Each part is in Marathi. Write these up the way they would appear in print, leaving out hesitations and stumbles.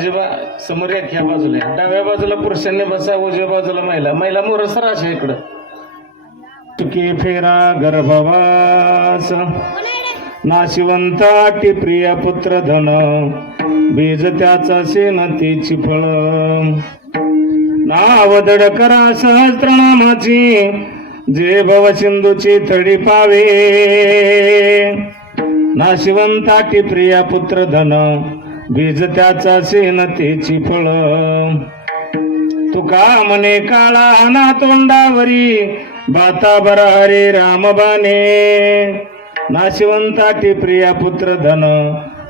आजीबा समोर एक ह्या बाजूला आहे. डाव्या बाजूला पुरुषांनी बसा, उजव्या बाजूला महिला. महिला मोरसर अशा इकडं. तुकी फेरा गर्भवास नाशिवंताटी प्रिय पुत्र धन बीज त्याचा सेनतीची फळ नावदड करा सहस्त्रनामाची जे भव सिंधूची तडी पावे नाशिवंताटी प्रिय पुत्र धन बीज त्याचा सेनतेची फळ तुका मने काळा ना तोंडावरी बाता बरा हरे रामबाने नाशिवंताटी प्रिया पुत्र धन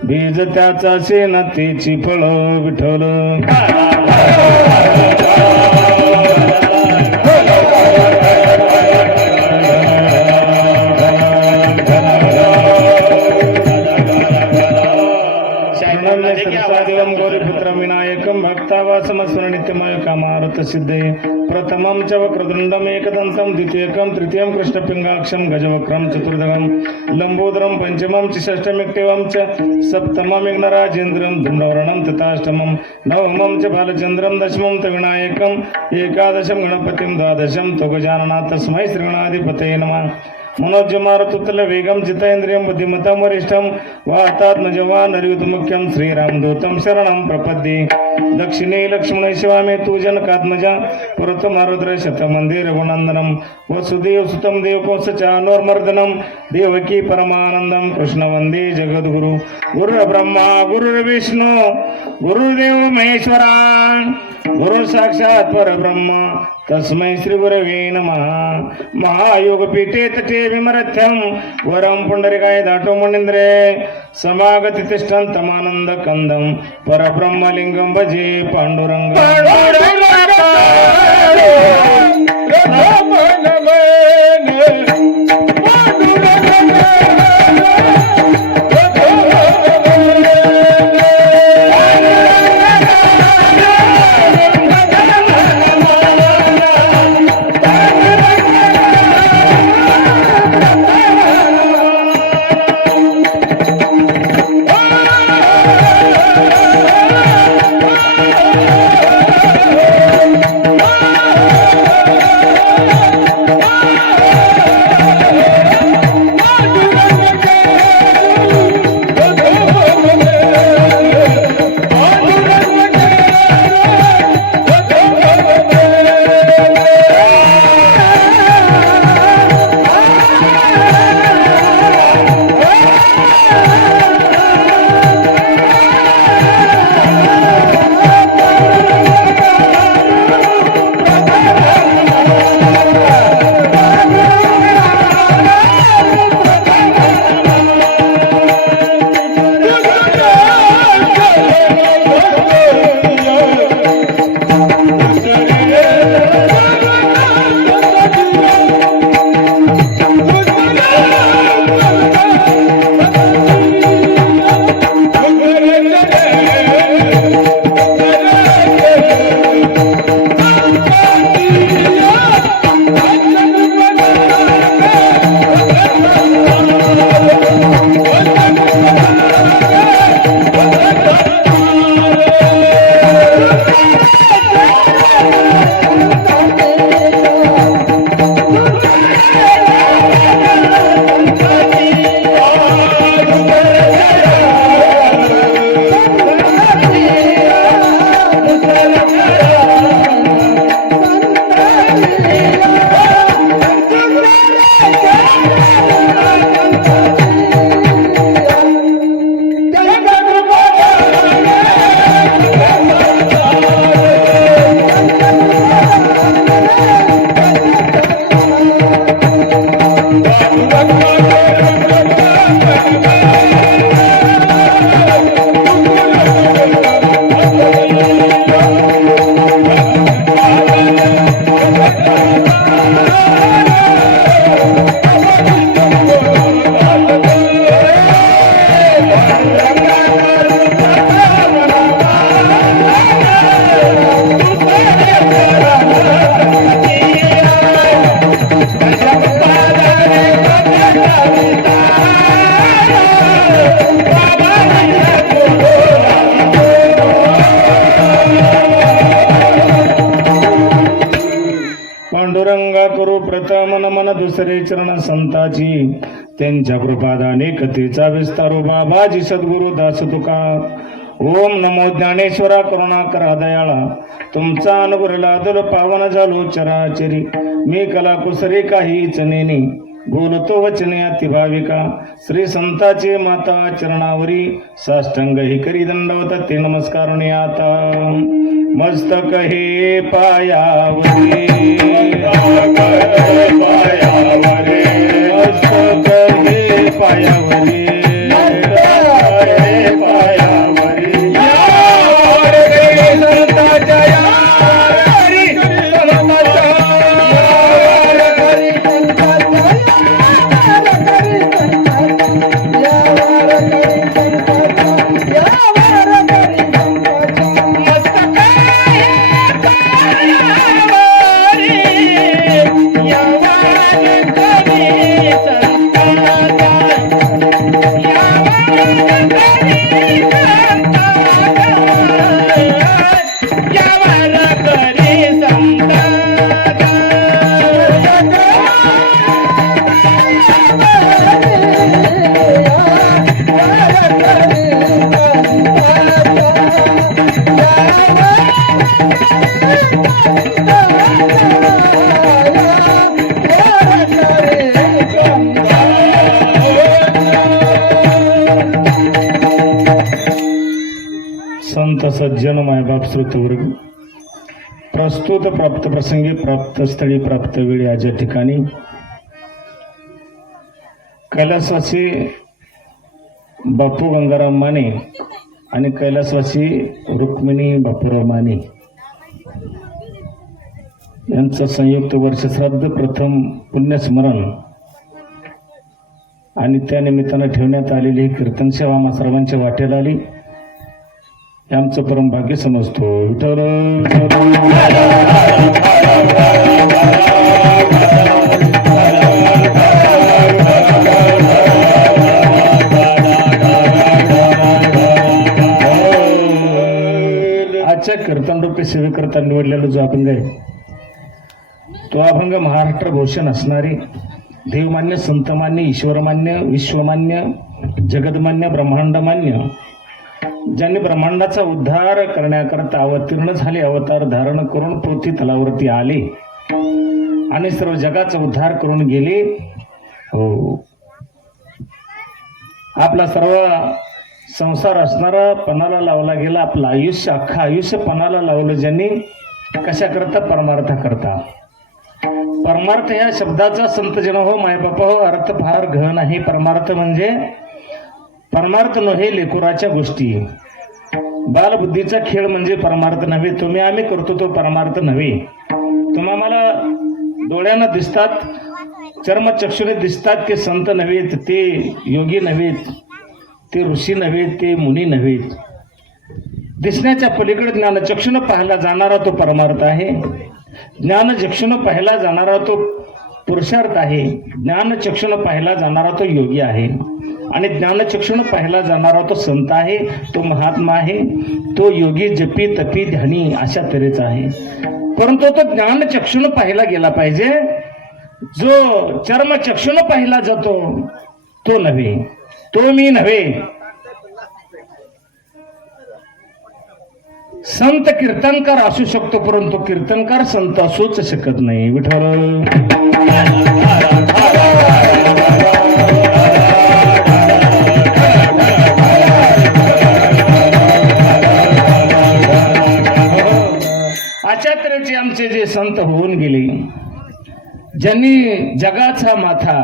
बीज त्याचा सेनतेची फळ विठ्ठल देवं गौरीपुत्र विनायकं भक्तावासमस्मरण नित्यमय कामार्थ सिद्धे प्रथमं च वक्रतुण्डं एकदन्तं द्वितीयकं तृतीयं कृष्णपिङ्गाक्षं गजवक्रं चतुर्दशं लंबोदरं पंचमं च षष्ठमेक्टिवं च सप्तमं विघ्नराजेन्द्रं धूम्रवर्णं तथाष्टमं नवमं च बालचन्द्रं दशमं च विनायकं एकादशं गणपतिं द्वादशं तो गजानना तस्मै श्रीगणाधिपतये नमः मनोजमारुतुल्य वेगम जितेन्द्रियं बुद्धिमतं वरिष्ठं वातात्मजवान् नरयुतमुख्यं श्रीरामदूतं शरणं प्रपद्ये दक्षिणे लक्ष्मणे शिवामे तु जनकात्मजा पुरतमारुद्र शतमन्दिर रघुनन्दनं वसुदेवसुतं देवकोसचानोर्मर्दनं देवकी परमानन्दं कृष्णवन्दे जगद्गुरु गुरुर्ब्रह्मा गुरुर्विष्णु गुरुर्देव महेश्वरा गुरु साक्षात् परब्रह्म तस्मै श्री गुरवे नमः महायोगपीठे तटे विमरथ्यं वरं पुंडरीकाय दाटो मुनीन्द्रे समागति तिष्ठन्तमानन्द कंदं परब्रह्मलिंगं भजे पांडुरंग कुसरे चरण संताची त्यांच्या कृपादाने कथेचा विस्तारो बाबाजी सद्गुरु दास तुका ओम नमो ज्ञानेश्वरा करुणाकरा दयाळा तुमचा अनुग्रह लादल पावन झालो चराचरी मी कला कुसरे काहीच नेने बोलतो वचने अतिभाविका श्री संताचे माता चरणावरी साष्टांग हे करी दंडवत ते नमस्कार आता मस्तक हे पायावरी मस्तक हे पायावरी संत सज्जन मायबाप श्रोतवर्ग प्रस्तुत प्राप्त प्रसंगी प्राप्त स्थळी प्राप्त वेळी याच्या ठिकाणी कैलासवासी बापू गंगाराम माने आणि कैलासवासी रुक्मिणी बापूराव माने यांचं संयुक्त वर्षश्राद्ध प्रथम पुण्यस्मरण आणि त्या निमित्तानं ठेवण्यात आलेली ही कीर्तन सेवा आम्हा सर्वांच्या वाटेला आली. आमचं परम भाग्य समजतो. विठ्ठल आजच्या कीर्तन रूपी सेवेकरता निवडलेला जो अभंग आहे तो अभंग महाराष्ट्र भूषण असणारी देवमान्य संतमान्य ईश्वरमान्य विश्वमान्य जगदमान्य ब्रह्मांडमान्य ज्यांनी ब्रह्मांडाचा उद्धार करण्याकरता अवतीर्ण झाले अवतार धारण करून पृथ्वी तलावरती आले आणि सर्व जगाचा उद्धार करून गेले. हो, आपला सर्व संसार असणारा पणाला लावला गेला. आपलं आयुष्य अख्खं आयुष्य पणाला लावलं ज्यांनी कशा करता परमार्थ करता. परमार्थ या शब्दाचा संत जन हो मायबापा हो अर्थ फार गहन आहे. परमार्थ म्हणजे परमार्थ नव्हे लेकुराच्या गोष्टी. बालबुद्धीचा खेळ म्हणजे परमार्थ नव्हे. तुम्ही आम्ही करतो तो परमार्थ नव्हे. तुम्हा मला डोळ्यांना दिसतात चर्मचक्षुने दिसतात ते संत नव्हेत, ते योगी नव्हेत, ते ऋषी नव्हेत, ते मुनी नव्हेत. दिसण्याच्या पलीकडे ज्ञानचक्षुने पाहायला जाणारा तो परमार्थ आहे. ज्ञानचक्षुने पाहायला जाणारा तो पुरुषार्थ आहे. ज्ञानचक्षुने पाहायला जाणारा तो योगी आहे आणि ज्ञानचक्षुने पाहायला जाणारा तो संत आहे, तो महात्मा आहे, तो योगी जपी तपी ध्यानी अशा तऱ्हेचा आहे. परंतु तो ज्ञानचक्षुने पाहायला गेला पाहिजे. जो चर्मचक्षुने पाहिला जातो तो नव्हे, तो मी नव्हे. संत कीर्तनकार असू शकतो परंतु कीर्तनकार संत असूच शकत नाही. विठ्ठल अशा तऱ्हेचे आमचे जे संत होऊन गेले, ज्यांनी जगाचा माथा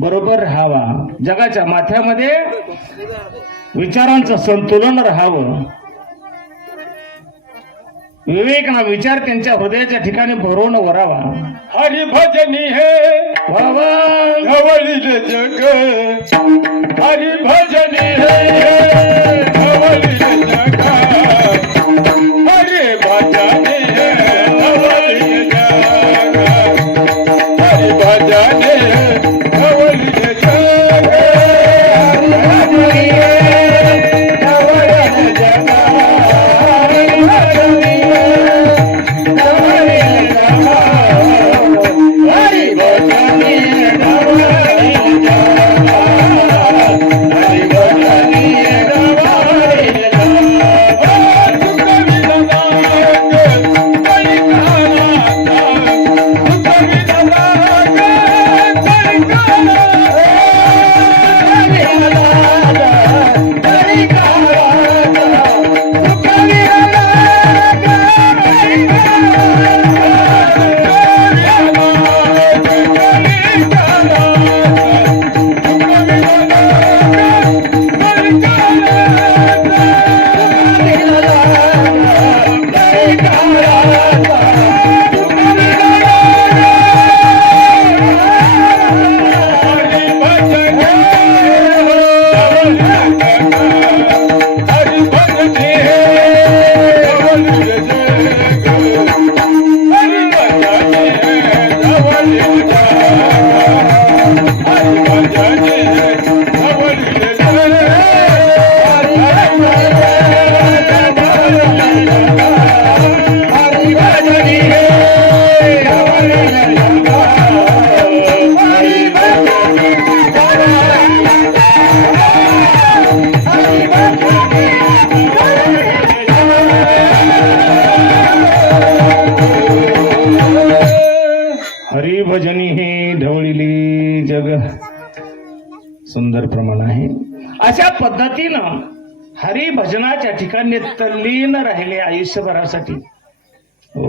बरोबर राहावा, जगाच्या माथ्यामध्ये विचारांचं संतुलन राहावं, विवेक ना विचार त्यांच्या हृदयाच्या ठिकाणी भरून वरावा. हरी भजनी हे वावा धवळीले जग, हरी भजनी हे धवळीले जग, हरी भजनी हे धवळीले जग, हरी भजनी हे धवळीले जग, हरी भजनी सुंदर प्रमाण आहे. अशा पद्धतीनं हरिभजनाच्या ठिकाणी तल्लीन राहिले आयुष्यभरासाठी. हो,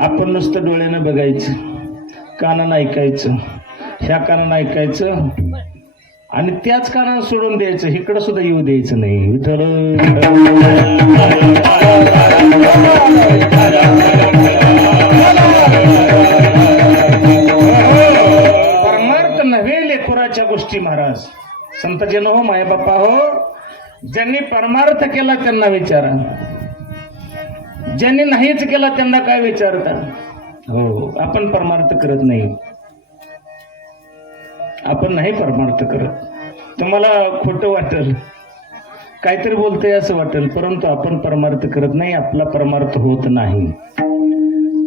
आपण नुसतं डोळ्यानं बघायचं, कानानं ऐकायचं, ह्या कानानं ऐकायचं आणि त्याच कानानं सोडून द्यायचं, इकडं सुद्धा येऊ द्यायचं नाही. परमार्थ नव्हे लेकराच्या गोष्टी महाराज. संतजन हो, माय बाप्पा हो, ज्यांनी परमार्थ केला त्यांना विचारा, ज्यांनी नाहीच केला त्यांना काय विचारता. हो, आपण परमार्थ करत नाही, आपण नाही परमार्थ करत. तुम्हाला खोटं वाटेल, काहीतरी बोलतंय असं वाटेल, परंतु आपण परमार्थ करत नाही. आपला परमार्थ होत नाही.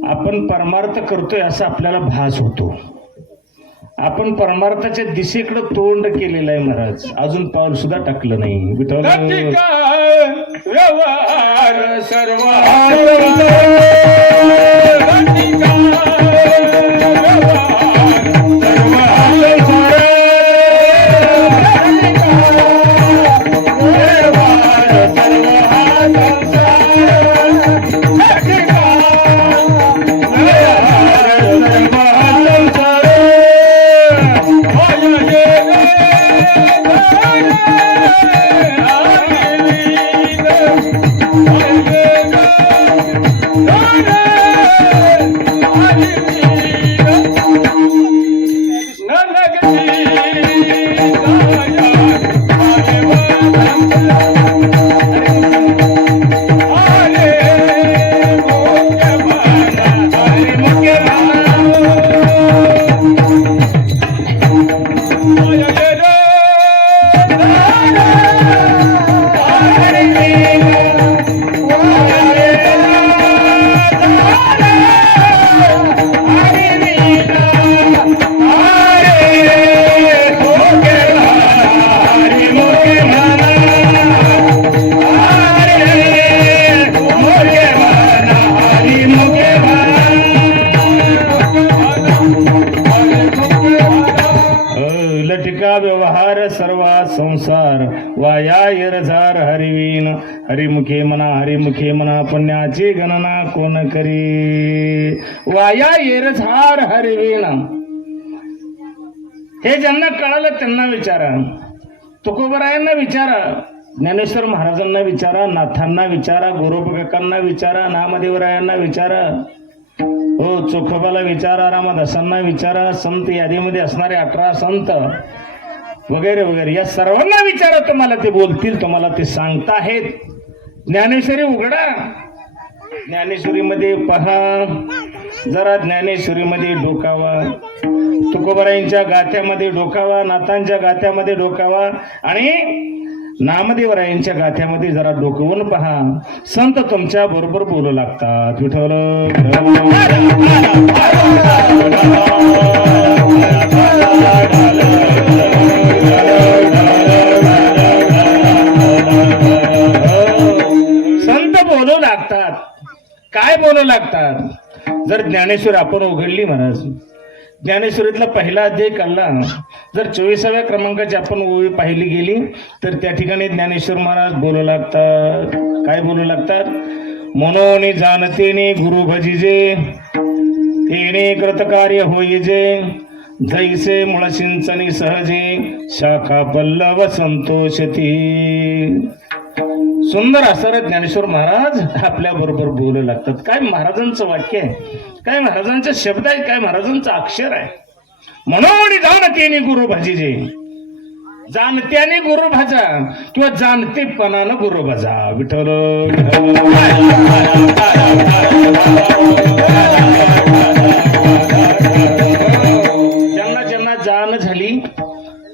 आपण परमार्थ करतोय असा आपल्याला भास होतो. आपण परमार्थाच्या दिशेकडे तोंड केलेलं आहे महाराज, अजून पाऊल सुद्धा टाकलं नाही. विठ्ठल व्यवहार सर्व व्यवहार सर्वा संसार वाया येरझार हरिवीन. हरिमुखे म्हणा, हरिमुखे म्हणा, पुण्याची गणना कोण करी. वाया येरझार हरिवीन, हे ज्यांना कळालं त्यांना विचारा. तुकोबरायांना विचारा, ज्ञानेश्वर महाराजांना विचारा, नाथांना विचारा, गोरोबकाकांना विचारा, नामदेवरायांना विचारा, हो चोखोबाला विचारा, रामदासांना विचारा, संत यादीमध्ये असणारे 18 संत वगैरे वगैरे या सर्वांना विचारा. तुम्हाला ते बोलतील, तुम्हाला ते सांगताहेत. ज्ञानेश्वरी उघडा, ज्ञानेश्वरीमध्ये पहा, जरा ज्ञानेश्वरीमध्ये डोकावा, तुकोबरायांच्या गाथ्यामध्ये डोकावा, नाथांच्या गाथ्यामध्ये डोकावा आणि नामदेवरायांच्या गाथ्यामध्ये जरा डोकवून पहा. संत तुमच्या बरोबर बोलू लागतात. विठ्ठल संत बोलू लागतात. काय बोलू लागतात? जर ज्ञानेश्वर आपण उघडली महाराज, ज्ञानेश्वरीतला पहिला अध्याय काढला, जर 24व्या क्रमांकाची आपण ओळी पाहिली गेली तर त्या ठिकाणी ज्ञानेश्वर महाराज बोलू लागतात. काय बोलू लागतात? मनोनी जाणतेने गुरु भजिजे, तेने कृतकार्य होईजे, जैसे मुळ सिंचनी सहजे, शाखा पल्लव संतोषती. सुंदर असणारे ज्ञानेश्वर महाराज आपल्या बरोबर बोलू लागतात. काय महाराजांचं वाक्य आहे, काय महाराजांचे शब्द आहे, काय महाराजांचं अक्षर आहे. म्हणून जाणतेने गुरु भजिजे, जाणत्याने गुरु भजा किंवा जाणतेपणानं गुरु भजा. विठ्ठल ज्यांना ज्यांना जाण झाली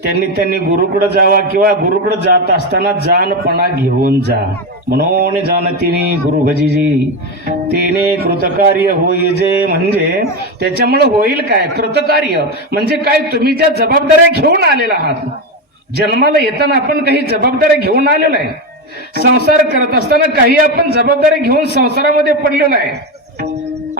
त्यांनी गुरुकडे जावा किंवा गुरुकडे जात असताना जानपणा घेऊन जा. म्हणून जाणतीने गुरु भजिजी, तिने कृतकार्य होईजे. म्हणजे त्याच्यामुळे होईल काय? कृतकार्य म्हणजे काय? तुम्ही ज्या जबाबदाऱ्या घेऊन आलेला आहात, जन्माला येताना आपण काही जबाबदाऱ्या घेऊन आलेलो आहे. संसार करत असताना काही आपण जबाबदारी घेऊन संसारामध्ये पडलेलो आहे.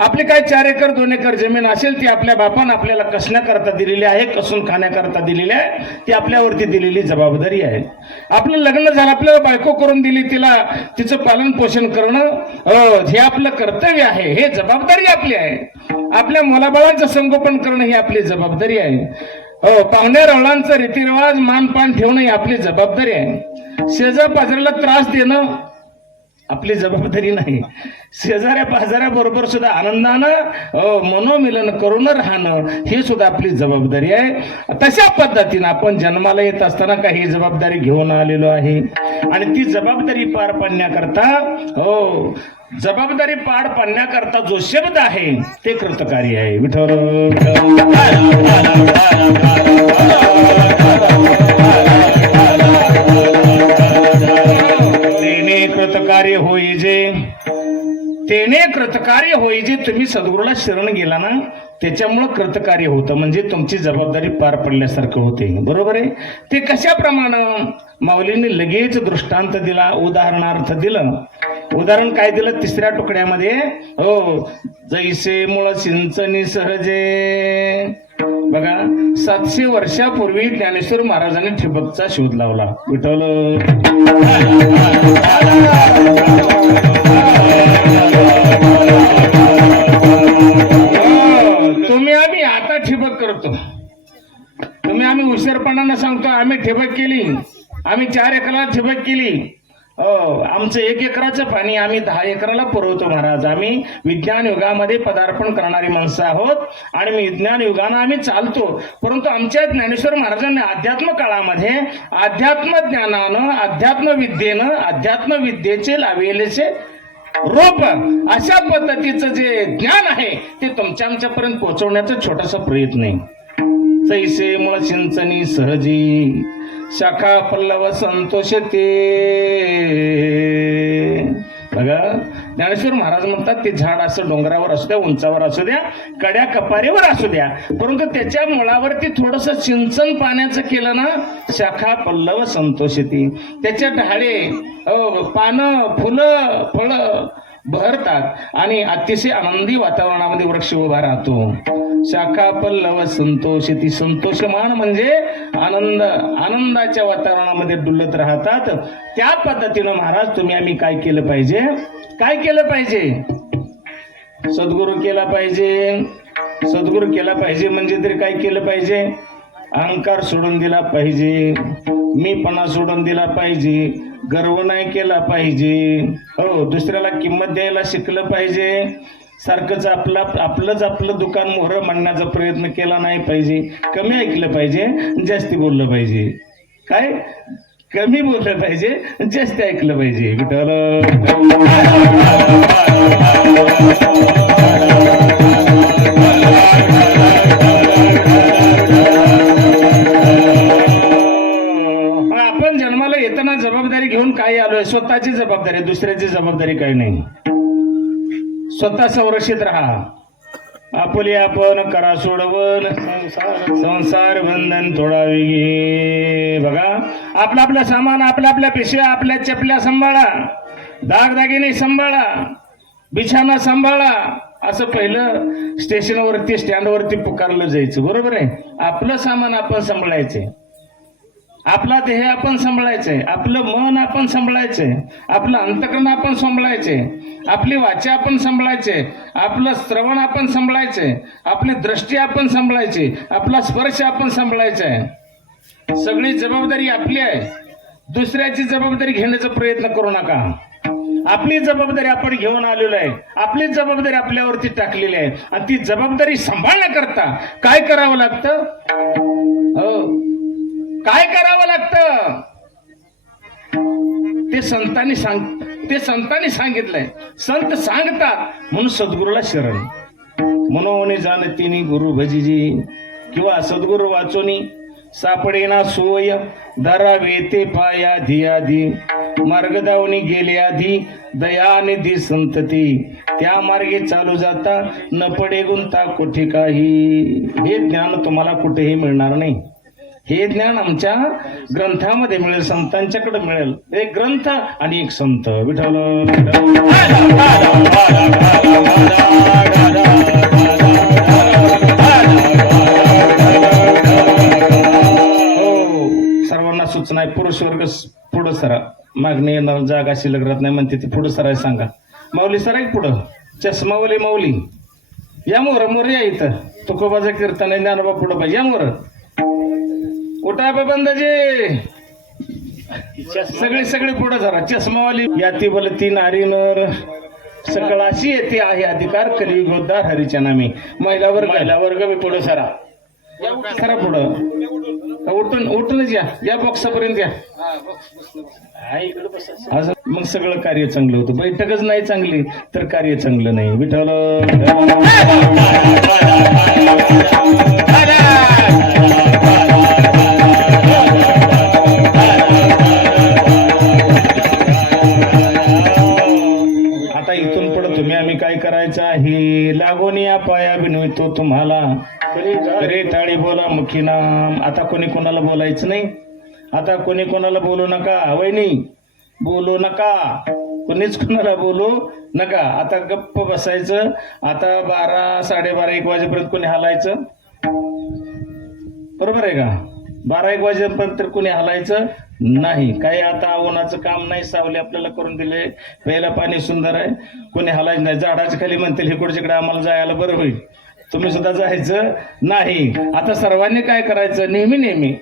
आपली काय 4 एकर 2 एकर जमीन असेल ती आपल्या बापानं आपल्याला कसण्याकरता दिलेली आहे, कसून खाण्याकरता दिलेली आहे, ती आपल्यावरती दिलेली जबाबदारी आहे. आपलं लग्न झालं, आपल्याला बायको करून दिली, तिला तिचं पालन पोषण करणं हे आपलं कर्तव्य आहे, हे जबाबदारी आपली आहे. आपल्या मुलाबाळांचं संगोपन करणं ही आपली जबाबदारी आहे. पाहुण्या रावळांचा रीतिरिवाज मानपान ठेवणं ही आपली जबाबदारी आहे. शेजार पाजाराला त्रास देणं आपली जबाबदारी नाही. शेजाऱ्या पाजाऱ्याबरोबर सुद्धा आनंदानं मनोमिलन करून राहणं हे सुद्धा आपली जबाबदारी आहे. तशा पद्धतीनं आपण जन्माला येत असताना काही जबाबदारी घेऊन आलेलो आहे आणि ती जबाबदारी पार पाडण्याकरता जबाबदारी पार पाडण्याकरता जो शब्द आहे ते कृतकारी आहे. विठ्ठल कृतकार्य होईजे, तेने कृतकार्य होईजे. तुम्ही सद्गुरूला शरण गेला ना, त्याच्यामुळं कृतकार्य होतं, म्हणजे तुमची जबाबदारी पार पडल्यासारखं होते. बरोबर आहे. ते कशाप्रमाणे माऊलींनी लगेच दृष्टांत दिला, उदाहरणार्थ दिलं. उदाहरण काय दिलं 3ऱ्या तुकड्यामध्ये, जैसे मुळ सिंचनी सहजे. बघा 700 वर्षापूर्वी ज्ञानेश्वर महाराजांनी ठिबकचा शोध लावला. विठ्ठल तुम्ही आम्ही आता ठिबक करतो, तुम्ही आम्ही हुशारपणानं सांगतो आम्ही ठिबक केली, आम्ही 4 एकराला ठिबक केली. आमचं 1 एकराचं पाणी आम्ही 10 एकराला पुरवतो महाराज. आम्ही विज्ञान युगामध्ये पदार्पण करणारी माणसं आहोत आणि विज्ञान युगानं आम्ही चालतो. परंतु आमच्या ज्ञानेश्वर महाराजांनी अध्यात्म काळामध्ये अध्यात्म ज्ञानानं, अध्यात्म विद्येनं, अध्यात्म विद्येचे लावेलेचे रोप, अशा पद्धतीचं जे ज्ञान आहे ते तुमच्या आमच्यापर्यंत पोहोचवण्याचा छोटासा प्रयत्न आहे. जैसे मुळ सिंचनी सहजी, शाखा पल्लव संतोषते. बघा ज्ञानेश्वर महाराज म्हणतात ते झाड असं डोंगरावर असू द्या, उंचावर असू द्या, कड्या कपारीवर असू द्या, परंतु त्याच्या मुळावरती थोडस सिंचन पाण्याचं केलं ना, शाखा पल्लव संतोषते. त्याच्या ढाळे पानं, फुलं, फळं बहरतात आणि अतिशय आनंदी वातावरणामध्ये वृक्ष उभा राहतो. शाखा पल्लव संतोषती. संतोषमान म्हणजे आनंद, आनंदाच्या वातावरणामध्ये डुलत राहतात. त्या पद्धतीनं महाराज तुम्ही आम्ही काय केलं पाहिजे, काय केलं पाहिजे, सद्गुरू केला पाहिजे. सद्गुरू केला पाहिजे म्हणजे तरी काय केलं पाहिजे, अहंकार सोडून दिला पाहिजे, मीपणा सोडून दिला पाहिजे, गर्व नाही केला पाहिजे, दुसऱ्याला किंमत द्यायला शिकलं पाहिजे, सारखंच आपलं दुकान मोहर म्हणण्याचा प्रयत्न केला नाही पाहिजे, कमी ऐकलं पाहिजे, जास्ती बोललं पाहिजे. काय कमी बोललं पाहिजे, जास्त ऐकलं पाहिजे. आपण जन्माला येताना जबाबदारी घेऊन काय आलोय, स्वतःची जबाबदारी, दुसऱ्याची जबाबदारी काही नाही. स्वतः संरक्षित राहा. आपले आपण करा सोडवण, संसार बंधन तोडावे गे. बघा आपलं सामान, आपल्या पिशव्या, आपल्या चपल्या सांभाळा, दागदागिने सांभाळा, बिछाना सांभाळा. असं पहिलं स्टेशनवरती, स्टँडवरती पुकारलं जायचं. बरोबर आहे. आपलं सामान आपण सांभाळायचे, आपला देह आपण सांभाळायचंय, आपलं मन आपण सांभाळायचंय, आपलं अंतकरण आपण सांभाळायचे, आपली वाचा आपण सांभाळायचे, आपलं श्रवण आपण सांभाळायचे, आपली दृष्टी आपण सांभाळायची, आपला स्पर्श आपण सांभाळायचा आहे. सगळी जबाबदारी आपली आहे. दुसऱ्याची जबाबदारी घेण्याचा प्रयत्न करू नका. आपली जबाबदारी आपण घेऊन आलेलो आहे, आपली जबाबदारी आपल्यावरती टाकलेली आहे आणि ती जबाबदारी सांभाळण्याकरता काय करावं लागतं, काय करावं लागतं ते संतांनी सांगितलंय. संत सांगतात म्हणून सद्गुरूला शरण. मनोने जाणतीनी गुरु भजीजी, किंवा सद्गुरु वाचोनी सापडेना सोय, धरावे ते पाया धियाधी, मार्गदावनी गेले आधी, दयानिधी संतती, त्या मार्गे चालू जाता, न पडे गुंता कुठे काही. हे ज्ञान तुम्हाला कुठेही मिळणार नाही. हे ज्ञान आमच्या ग्रंथामध्ये मिळेल, संतांच्याकडे मिळेल. एक ग्रंथ आणि एक संत. विठ्ठल मला जागा शिल्लक राहत नाही म्हणते ती पुढं सराय सांगा. माऊली सराय पुढं, चष्मावली माऊली या मोर मोर या इथं. तुकोबाचं कीर्तन आहे, ज्ञानोबा पुढं पाहिजे या मोर. उठा बंदाजे सगळी सगळी पुढं जरा. चष्मावाली याती बोलती नारी नर सकळ अशी येते आहे अधिकार कलियुगोद्धार हरीच्या नामी. महिला वर्ग मी पुढं सरा पुढं. उठूनच या बॉक्सापर्यंत या. असं मग सगळं कार्य चांगलं होतं. बैठकच नाही चांगली तर कार्य चांगलं नाही. विठ्ठल आता इथून पुढे तुम्ही आम्ही काय करायचं आहे. लागून या पाया बिनवितो तुम्हाला रे टाळी बोला मुखी नाम. आता कोणी कोणाला बोलायचं नाही. आता कोणी कोणाला बोलू नका. वहिनी बोलू नका, कोणीच कोणाला बोलू नका. आता गप्प बसायचं. आता 12 12:30 1 वाजेपर्यंत कोणी हलायचं बरोबर आहे का. 12 1 वाजेपर्यंत तर कोणी हलायचं नाही. काही आता उन्हाचं काम नाही, सावली आपल्याला करून दिले, प्यायला पाणी सुंदर आहे, कोणी हलायचं नाही. झाडाच्या खाली म्हणतील इकडच्याकडे आम्हाला जायला बरं होईल, तुम्ही सुद्धा जायचं नाही. आता सर्वांनी काय करायचं, नेहमी नेहमी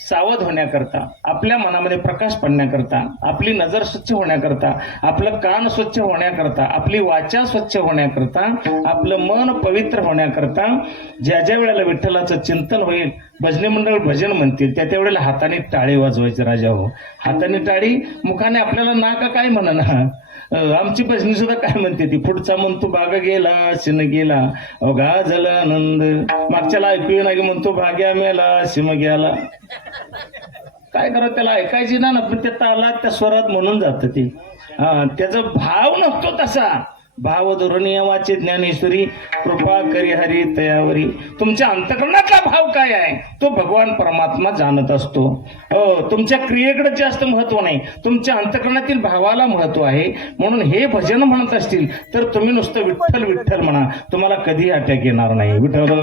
सावध होण्याकरता, आपल्या मनामध्ये प्रकाश पडण्याकरता, आपली नजर स्वच्छ होण्याकरता, आपलं कान स्वच्छ होण्याकरता, आपली वाचा स्वच्छ होण्याकरता, आपलं मन पवित्र होण्याकरता, ज्या ज्या वेळेला विठ्ठलाचं चिंतन होईल, भजनी मंडळ भजन म्हणतील, त्या त्या वेळेला हाताने टाळी वाजवायचे राजा हो. हाताने टाळी, मुखाने आपल्याला ना का काय म्हणा. आमची भजनी सुद्धा काय म्हणते ती, पुढचा म्हणतो बाग गेला शिन गेला अवघा झाला आनंद, मागच्याला ऐकू नाही म्हणतो भाग्या मेला शिम गेला. काय करत त्याला ऐकायची ना, पण त्या तालात त्या स्वरात म्हणून जात ती. त्याचा भाव नसतो तसा. भाव धोरणी वाचे ज्ञानेश्वरी कृपा करी हरी तयावरी. तुमच्या अंतकरणातला भाव काय आहे तो भगवान परमात्मा जाणत असतो. तुमच्या क्रियेकडे जास्त महत्व नाही, तुमच्या अंतकरणातील भावाला महत्व आहे. म्हणून हे भजन म्हणत असतील तर तुम्ही नुसतं विठ्ठल विठ्ठल म्हणा, तुम्हाला कधी अटॅक येणार नाही. विठ्ठल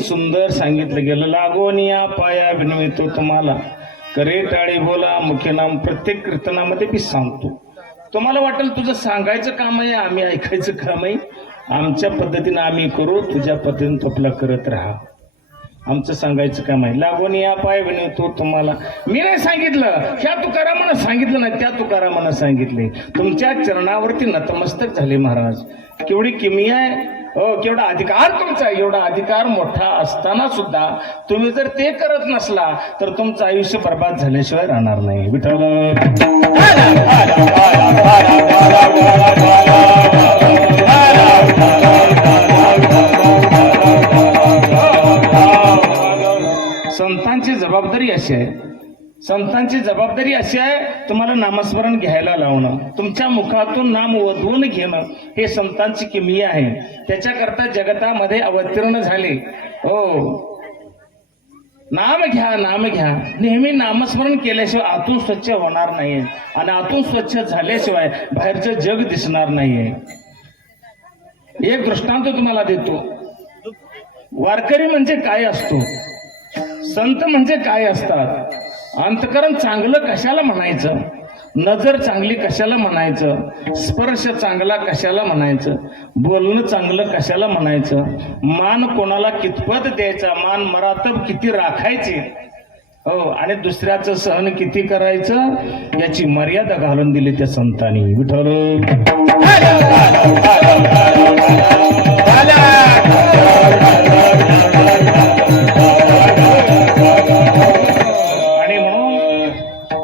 सुंदर सांगितलं गेलं. लागून या पाया विनवितो तुम्हाला करे टाळी बोला मुख्य नाम. प्रत्येक कीर्तनामध्ये मी सांगतो. तुम्हाला वाटेल तुझं सांगायचं काम आहे, आम्ही ऐकायचं काम आहे. आमच्या पद्धतीनं आम्ही करू, तुझ्या पद्धतीने तो आपला करत राहा. आमचं सांगायचं काम आहे. लागून या पाय विनवतो तुम्हाला. मी नाही सांगितलं, ह्या तुकारामानं सांगितलं नाही, त्या तुकारामानं सांगितले. तुमच्या चरणावरती नतमस्तक झाले महाराज. केवढी किमया आहे, केवढा अधिकार तुमचा आहे. एवढा अधिकार मोठा असताना सुद्धा तुम्ही जर ते करत नसला तर तुमचं आयुष्य बर्बाद झाल्याशिवाय राहणार नाही. विठ्ठल संत जबाबदारी अशी आहे, संतांची जबाबदारी अशी आहे, तुम्हाला नामस्मरण घ्यायला लावणं, तुमच्या मुखातून नाम वधवून घेणं, हे संतांची किमया आहे. त्याच्याकरता जगतामध्ये अवतीर्ण झाले. हो, नाम घ्या, नाम घ्या. नेहमी नामस्मरण केल्याशिवाय आतून स्वच्छ होणार नाहीये, आणि आतून स्वच्छ झाल्याशिवाय बाहेरचं जग दिसणार नाहीये. एक दृष्टांत तुम्हाला देतो. वारकरी म्हणजे काय असतो, संत म्हणजे काय असतात, अंतकरण चांगलं कशाला म्हणायचं, नजर चांगली कशाला म्हणायचं, स्पर्श चांगला कशाला म्हणायचं, बोलणं चांगलं कशाला म्हणायचं, मान कोणाला कितपत द्यायचा, मान मरातब किती राखायची, हो, आणि दुसऱ्याचं सहन किती करायचं, याची मर्यादा घालून दिली त्या संतांनी. विठ्ठल आणि म्हणून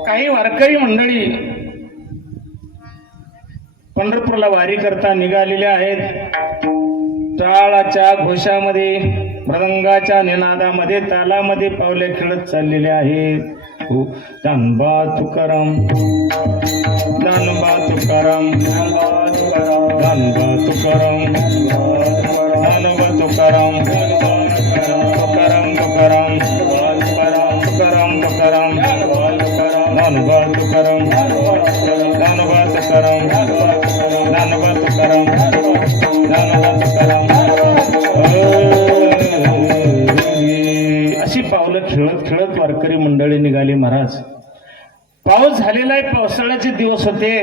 काही वारकरी मंडळी पंढरपूरला वारी करता निघालेले आहेत. टाळाच्या घोषामध्ये, मृदंगाच्या निनादामध्ये, तालामध्ये पावले खेळत चाललेले आहेत. ज्ञानोबा तुकाराम, ज्ञानोबा तुकाराम, ज्ञानोबा तुकाराम, ज्ञानोबा तुकाराम, तुकाराम तुकाराम, तुकाराम तुकाराम, ज्ञानोबा तुकाराम, ज्ञानोबा तुकाराम, ज्ञानोबा तुकाराम, ज्ञानोबा तुकाराम. अशी पावलं खेळत खेळत वारकरी मंडळी निघाली. महाराज, पाऊस झालेला आहे, पावसाळ्याचे दिवस होते,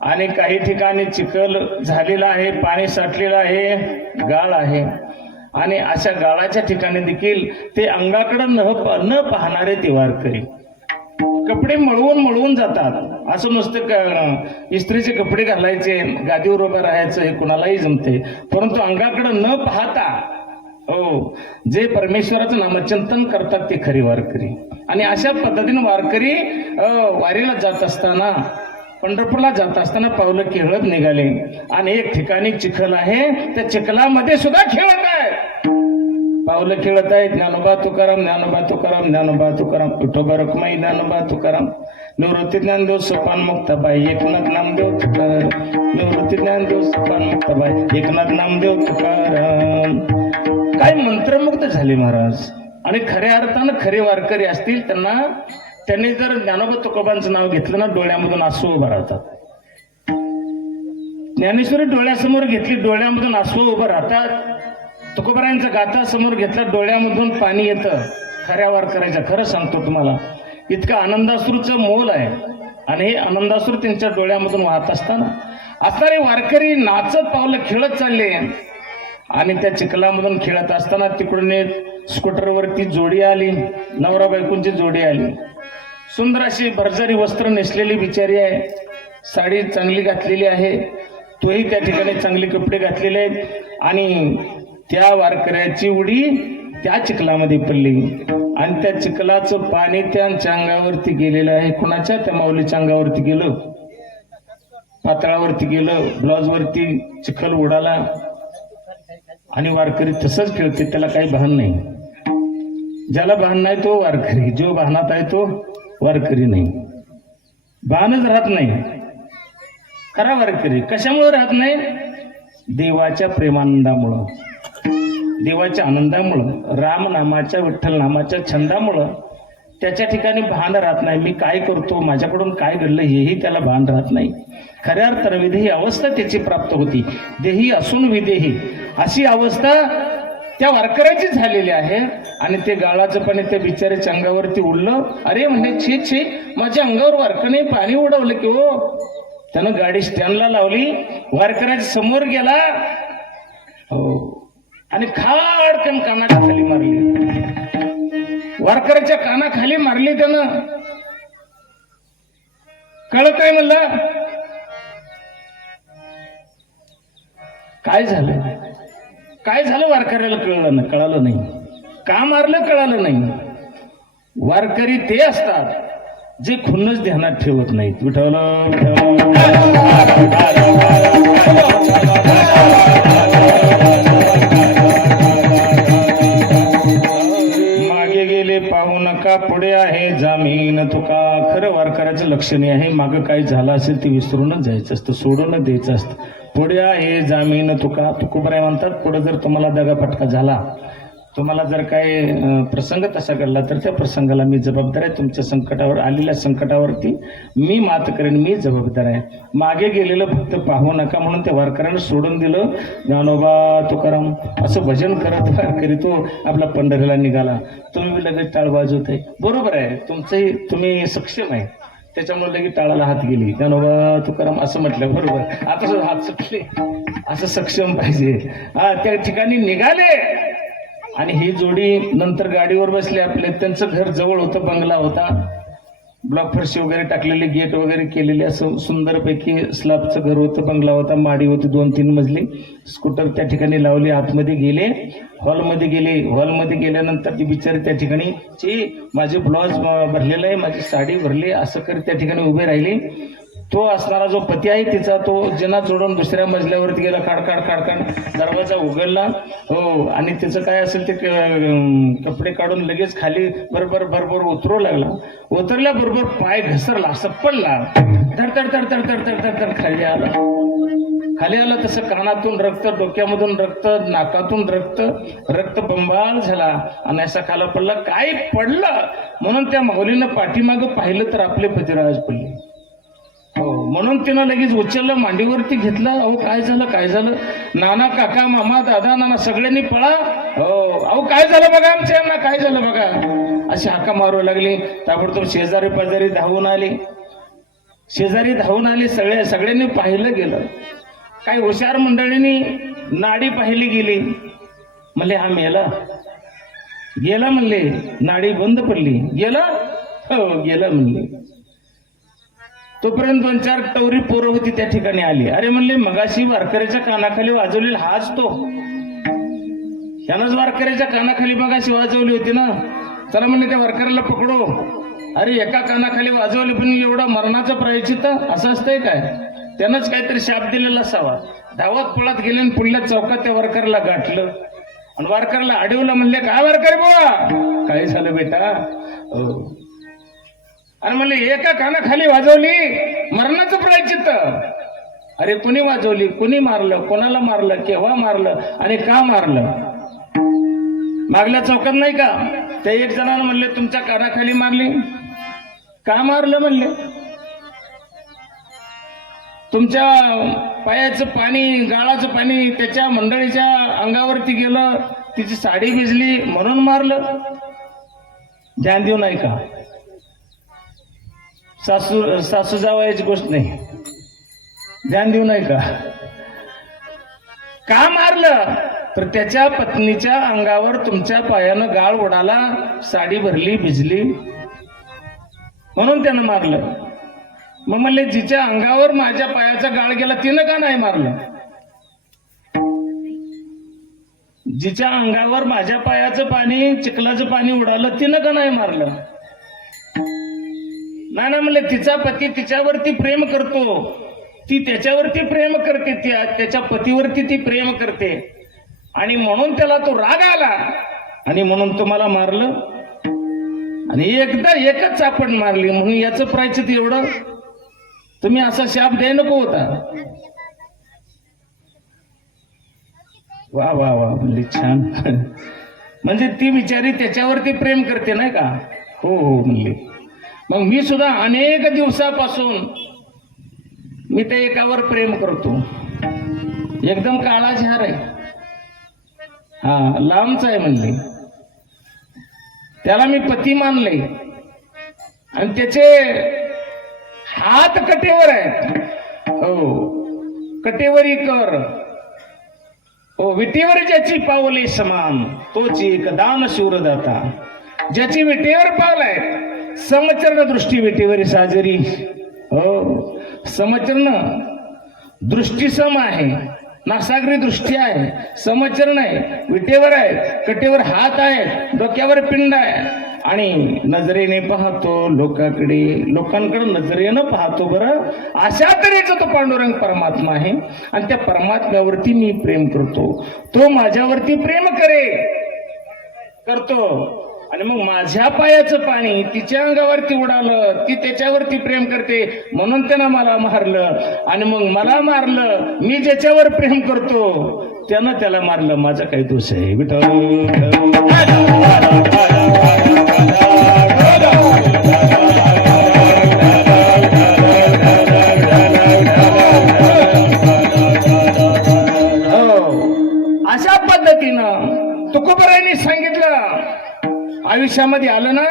आणि काही ठिकाणी चिखल झालेला आहे, पाणी साठलेलं आहे, गाळ आहे, आणि अशा गाळाच्या ठिकाणी देखील ते अंगाकडे न पाहणारे ते वारकरी कपडे मळवून जातात. असं नुसतं इस्त्रीचे कपडे घालायचे, गादीवर उभं राहायचं हे कुणालाही जमते, परंतु अंगाकडे न पाहता, हो, जे परमेश्वराचं नामचिंतन करतात ते खरी वारकरी. आणि अशा पद्धतीने वारकरी वारीला जात असताना, पंढरपूरला जात असताना पावलं खेळत निघाले. आणि एक ठिकाणी चिखल आहे, त्या चिखलामध्ये सुद्धा खेळत आहे, पावलं खेळत आहेत. ज्ञानोबा तुकाराम, ज्ञानोबा तुकाराम, ज्ञानोबा तुकाराम, विठोबा रखुमाई, ज्ञानोबा तुकाराम, निवृत्ती ज्ञानदेव सोपान मुक्ताबाई, एकनाथ नामदेव तुकाराम, निवृत्ती ज्ञानदेव सोपान मुक्ताबाई, एकनाथ नामदेव तुकाराम. काय मंत्रमुक्त झाले महाराज. आणि खऱ्या अर्थानं खरे वारकरी असतील त्यांनी जर ज्ञानोबा तुकोबांचं नाव घेतलं ना, डोळ्यामधून आसू उभं राहतात. ज्ञानेश्वरी डोळ्यासमोर घेतली, डोळ्यामधून आसू उभं राहतात. तुकोबारायांचा गाथा समोर घेतला, डोळ्यामधून पाणी येतं. खऱ्या वारकऱ्याच्या, खरं सांगतो तुम्हाला, इतकं आनंदाश्रूचं मोल आहे. आणि हे आनंदाश्रू त्यांच्या डोळ्यामधून वाहत असताना असणारे वारकरी नाचत पावलं खेळत चालले. आणि त्या चिखलामधून खेळत असताना तिकडून एक स्कूटरवरती जोडी आली, नवरा बायकोंची जोडी आली. सुंदर अशी भरजारी वस्त्र नेसलेली बिचारी आहे, साडी चांगली घातलेली आहे, तोही त्या ठिकाणी चांगले कपडे घातलेले आहेत. आणि त्या वारकऱ्याची उडी त्या चिखलामध्ये पडली, आणि त्या चिखलाचं पाणी त्यांच्या अंगावरती गेलेलं आहे. कुणाच्या? त्या माऊलीच्या अंगावरती गेलं, पातळावरती गेलं, ब्लाउजवरती चिखल उडाला. आणि वारकरी तसंच खेळते, त्याला काही भान नाही. ज्याला भान नाही तो वारकरी, जो भानात आहे तो वारकरी नाही. भानच राहत नाही खरा वारकरी. कशामुळे राहत नाही? देवाच्या प्रेमानंदामुळं, देवाच्या आनंदामुळं, राम नामाच्या, विठ्ठल नामाच्या छंदामुळं त्याच्या ठिकाणी भान राहत नाही. मी काय करतो, माझ्याकडून काय घडलं, हेही त्याला भान राहत नाही. खऱ्या अर्थानं विदेही अवस्था त्याची प्राप्त होती. देही असून विदेही, अशी अवस्था त्या वारकऱ्याची झालेली आहे. आणि ते गाळाचं पाणी त्या बिचाऱ्याच्या अंगावरती उडलं. अरे म्हणजे छे छे, माझ्या अंगावर वारकऱ्याने पाणी उडवलं की हो. त्यानं गाडी स्टँडला लावली, वारकऱ्याच्या समोर गेला, हो, आणि खाडकन कानाच्या खाली मारली. वारकऱ्याच्या कानाखाली मारली त्यानं. कळत काय म्हणलं? काय झालं? काय झालं वारकऱ्याला कळालं नाही. का मारलं कळालं नाही. वारकरी ते असतात जे खुन्नच ध्यानात ठेवत नाहीत. विठवलं मागे गेले पाहून जामीन तुका. खरं वारकऱ्याचं लक्षणे आहे, मागं काय झालं असेल ते विसरूनच जायचं असतं, सोडूनच द्यायचं असतं. पुढे आहे जामीन तुका. तुकोबराय म्हणतात, पुढे जर तुम्हाला दगाफटका झाला, तुम्हाला जर काही प्रसंग तसा घडला तर त्या प्रसंगाला मी जबाबदार आहे. तुमच्या संकटावर आलेल्या संकटावरती मी मात करेन, मी जबाबदार आहे. मागे गेलेलं फक्त पाहू नका म्हणून त्या वारकऱ्यानं सोडून दिलं. ज्ञानोबा तुकाराम असं भजन करत वारकरी तो आपला पंढरीला निघाला. तुम्ही लगेच टाळ वाजवताय, बरोबर आहे, तुमचंही तुम्ही सक्षम आहे, त्याच्यामुळे लगेच टाळाला हात गेली. ज्ञानोबा तुकाराम असं म्हटलं, बरोबर, आता हात सुटले, असं सक्षम पाहिजे. हा, त्या ठिकाणी निघाले आणि ही जोडी नंतर गाडीवर बसले. आपले त्यांचं घर जवळ होतं, बंगला होता, ब्लॉक फरशी वगैरे टाकलेले, गेट वगैरे केलेले, असं सुंदरपैकी स्लॅबचं घर होतं, बंगला होता, माडी होती 2-3 मजली. स्कूटर त्या ठिकाणी लावली, आतमध्ये गेले, हॉलमध्ये गेले. हॉलमध्ये गेल्यानंतर ती बिचारी त्या ठिकाणी माझे ब्लाउज भरलेलं आहे, माझी साडी भरली असं करत त्या ठिकाणी उभे राहिले. तो असणारा जो पती आहे तिचा, तो जना जोडून दुसऱ्या मजल्यावरती गेला. खाडखाड दरवाजा उघडला. हो, आणि त्याचं काय असेल ते कपडे काढून लगेच खाली बरोबर उतरू लागला. उतरल्याबरोबर पाय घसरला, असं पडला, धड खाली आला. तसं कानातून रक्त, डोक्यामधून रक्त, नाकातून रक्त बंबाळ झाला आणि असा खाला पडला. काय पडलं म्हणून त्या माऊलीनं पाठीमागं पाहिलं तर आपले पतिराज पडले. हो, म्हणून तिनं लगेच उचललं, मांडीवरती घेतलं. अहो काय झालं? नाना, काका, मामा, दादा, नाना सगळ्यांनी पळा. हो, अहो काय झालं बघा, आमच्या यांना काय झालं बघा, अशी हाका मारू लागली. ताबडतोब शेजारी पाजारी धावून आले. सगळ्यांनी पाहिलं गेलं. काही हुशार मंडळींनी नाडी पाहिली गेली. म्हणले हा गेला म्हणले, नाडी बंद पडली. गेला? हो, गेला म्हणले. तोपर्यंत 2-4 टवरी पोरं होती त्या ठिकाणी आली. अरे म्हणले, मगाशी वारकऱ्याच्या कानाखाली वाजवलेला हाच तो, ह्यानंच वारकऱ्याच्या कानाखाली मगाशी वाजवली होती ना. चला म्हणले त्या वारकऱ्याला पकडो. अरे एका कानाखाली वाजवली पण एवढं मरणाचं प्रायश्चित्त असं असतंय काय? त्यानंच काहीतरी शाप दिलेला असावा. धावत पळत गेले आणि पुढल्या चौकात त्या वारकऱ्याला गाठलं आणि वारकऱ्याला अडवलं. म्हणले, काय वारकरी बुवा, काय झालं बेटा? आणि म्हणले, एका कानाखाली वाजवली, मरणाचं प्रायश्चित्त. अरे कुणी वाजवली, कुणी मारलं, कोणाला मारलं, केव्हा मारलं आणि का मारलं? मागल्या चौकात नाही का त्या एक जणांना म्हणले, तुमच्या कानाखाली मारली, का मारलं म्हणले? तुमच्या पायाचं पाणी, गाळाचं पाणी त्याच्या मंडळीच्या अंगावरती गेलं, तिची साडी भिजली म्हणून मारलं. ध्यान देऊ नाही का? सासू जावयाची गोष्ट नाही, ध्यान देऊ नाही का मारलं? तर त्याच्या पत्नीच्या अंगावर तुमच्या पायानं गाळ उडाला, साडी भरली, भिजली म्हणून त्यानं मारलं. मग म्हणले, जिच्या अंगावर माझ्या पायाचा गाळ गेला तिनं का नाही मारलं? जिच्या अंगावर माझ्या पायाचं पाणी, चिखलाचं पाणी उडालं तिनं का नाही मारलं? नाही म्हणले, तिचा पती तिच्यावरती प्रेम करतो, ती त्याच्यावरती प्रेम करते, त्याच्या पतीवरती ती प्रेम करते आणि म्हणून त्याला तो राग आला आणि म्हणून तुम्हाला मारलं. आणि एकच चापण मारली म्हणून याचं प्रायश्चित्त एवढं? तुम्ही असा शाप द्याय नको होता. वा वा वा, म्हणजे छान. म्हणजे ती बिचारी त्याच्यावरती प्रेम करते नाही का? हो म्हणले. मग मी सुद्धा अनेक दिवसापासून मी त्या एकावर प्रेम करतो. एकदम काळा झार आहे, हा लांबचा आहे म्हणले. त्याला मी पती मानले आणि त्याचे हात कटेवर आहेत. हो, कटेवरी कर, हो विटेवर ज्याची पावले समान तोची एक दान शूरदाता. ज्याची विटेवर पावल आहे, समचरण दृष्टी विटेवरी साजरी. हो, समचरण दृष्टी सम आहे, नासागरी दृष्टी आहे, समचरण आहे, विटेवर आहे, कटेवर हात आहे, डोक्यावर पिंड आहे आणि नजरेने पाहतो लोकांकडे नजरेनं पाहतो. बरं, अशा तऱ्हेचा तो पांडुरंग परमात्मा आहे आणि त्या परमात्म्यावरती मी प्रेम करतो. तो माझ्यावरती प्रेम करतो आणि मग माझ्या पायाचं पाणी तिच्या अंगावरती उडालं, ती त्याच्यावरती प्रेम करते म्हणून त्यानं मला मारलं, आणि मग मला मारलं, मी ज्याच्यावर प्रेम करतो त्यानं त्याला मारलं, माझा काही दोष आहे विठ्ठल. अशा पद्धतीनं तुकोबरायांनी सांगितलं, आयुष्यामध्ये आलं ना,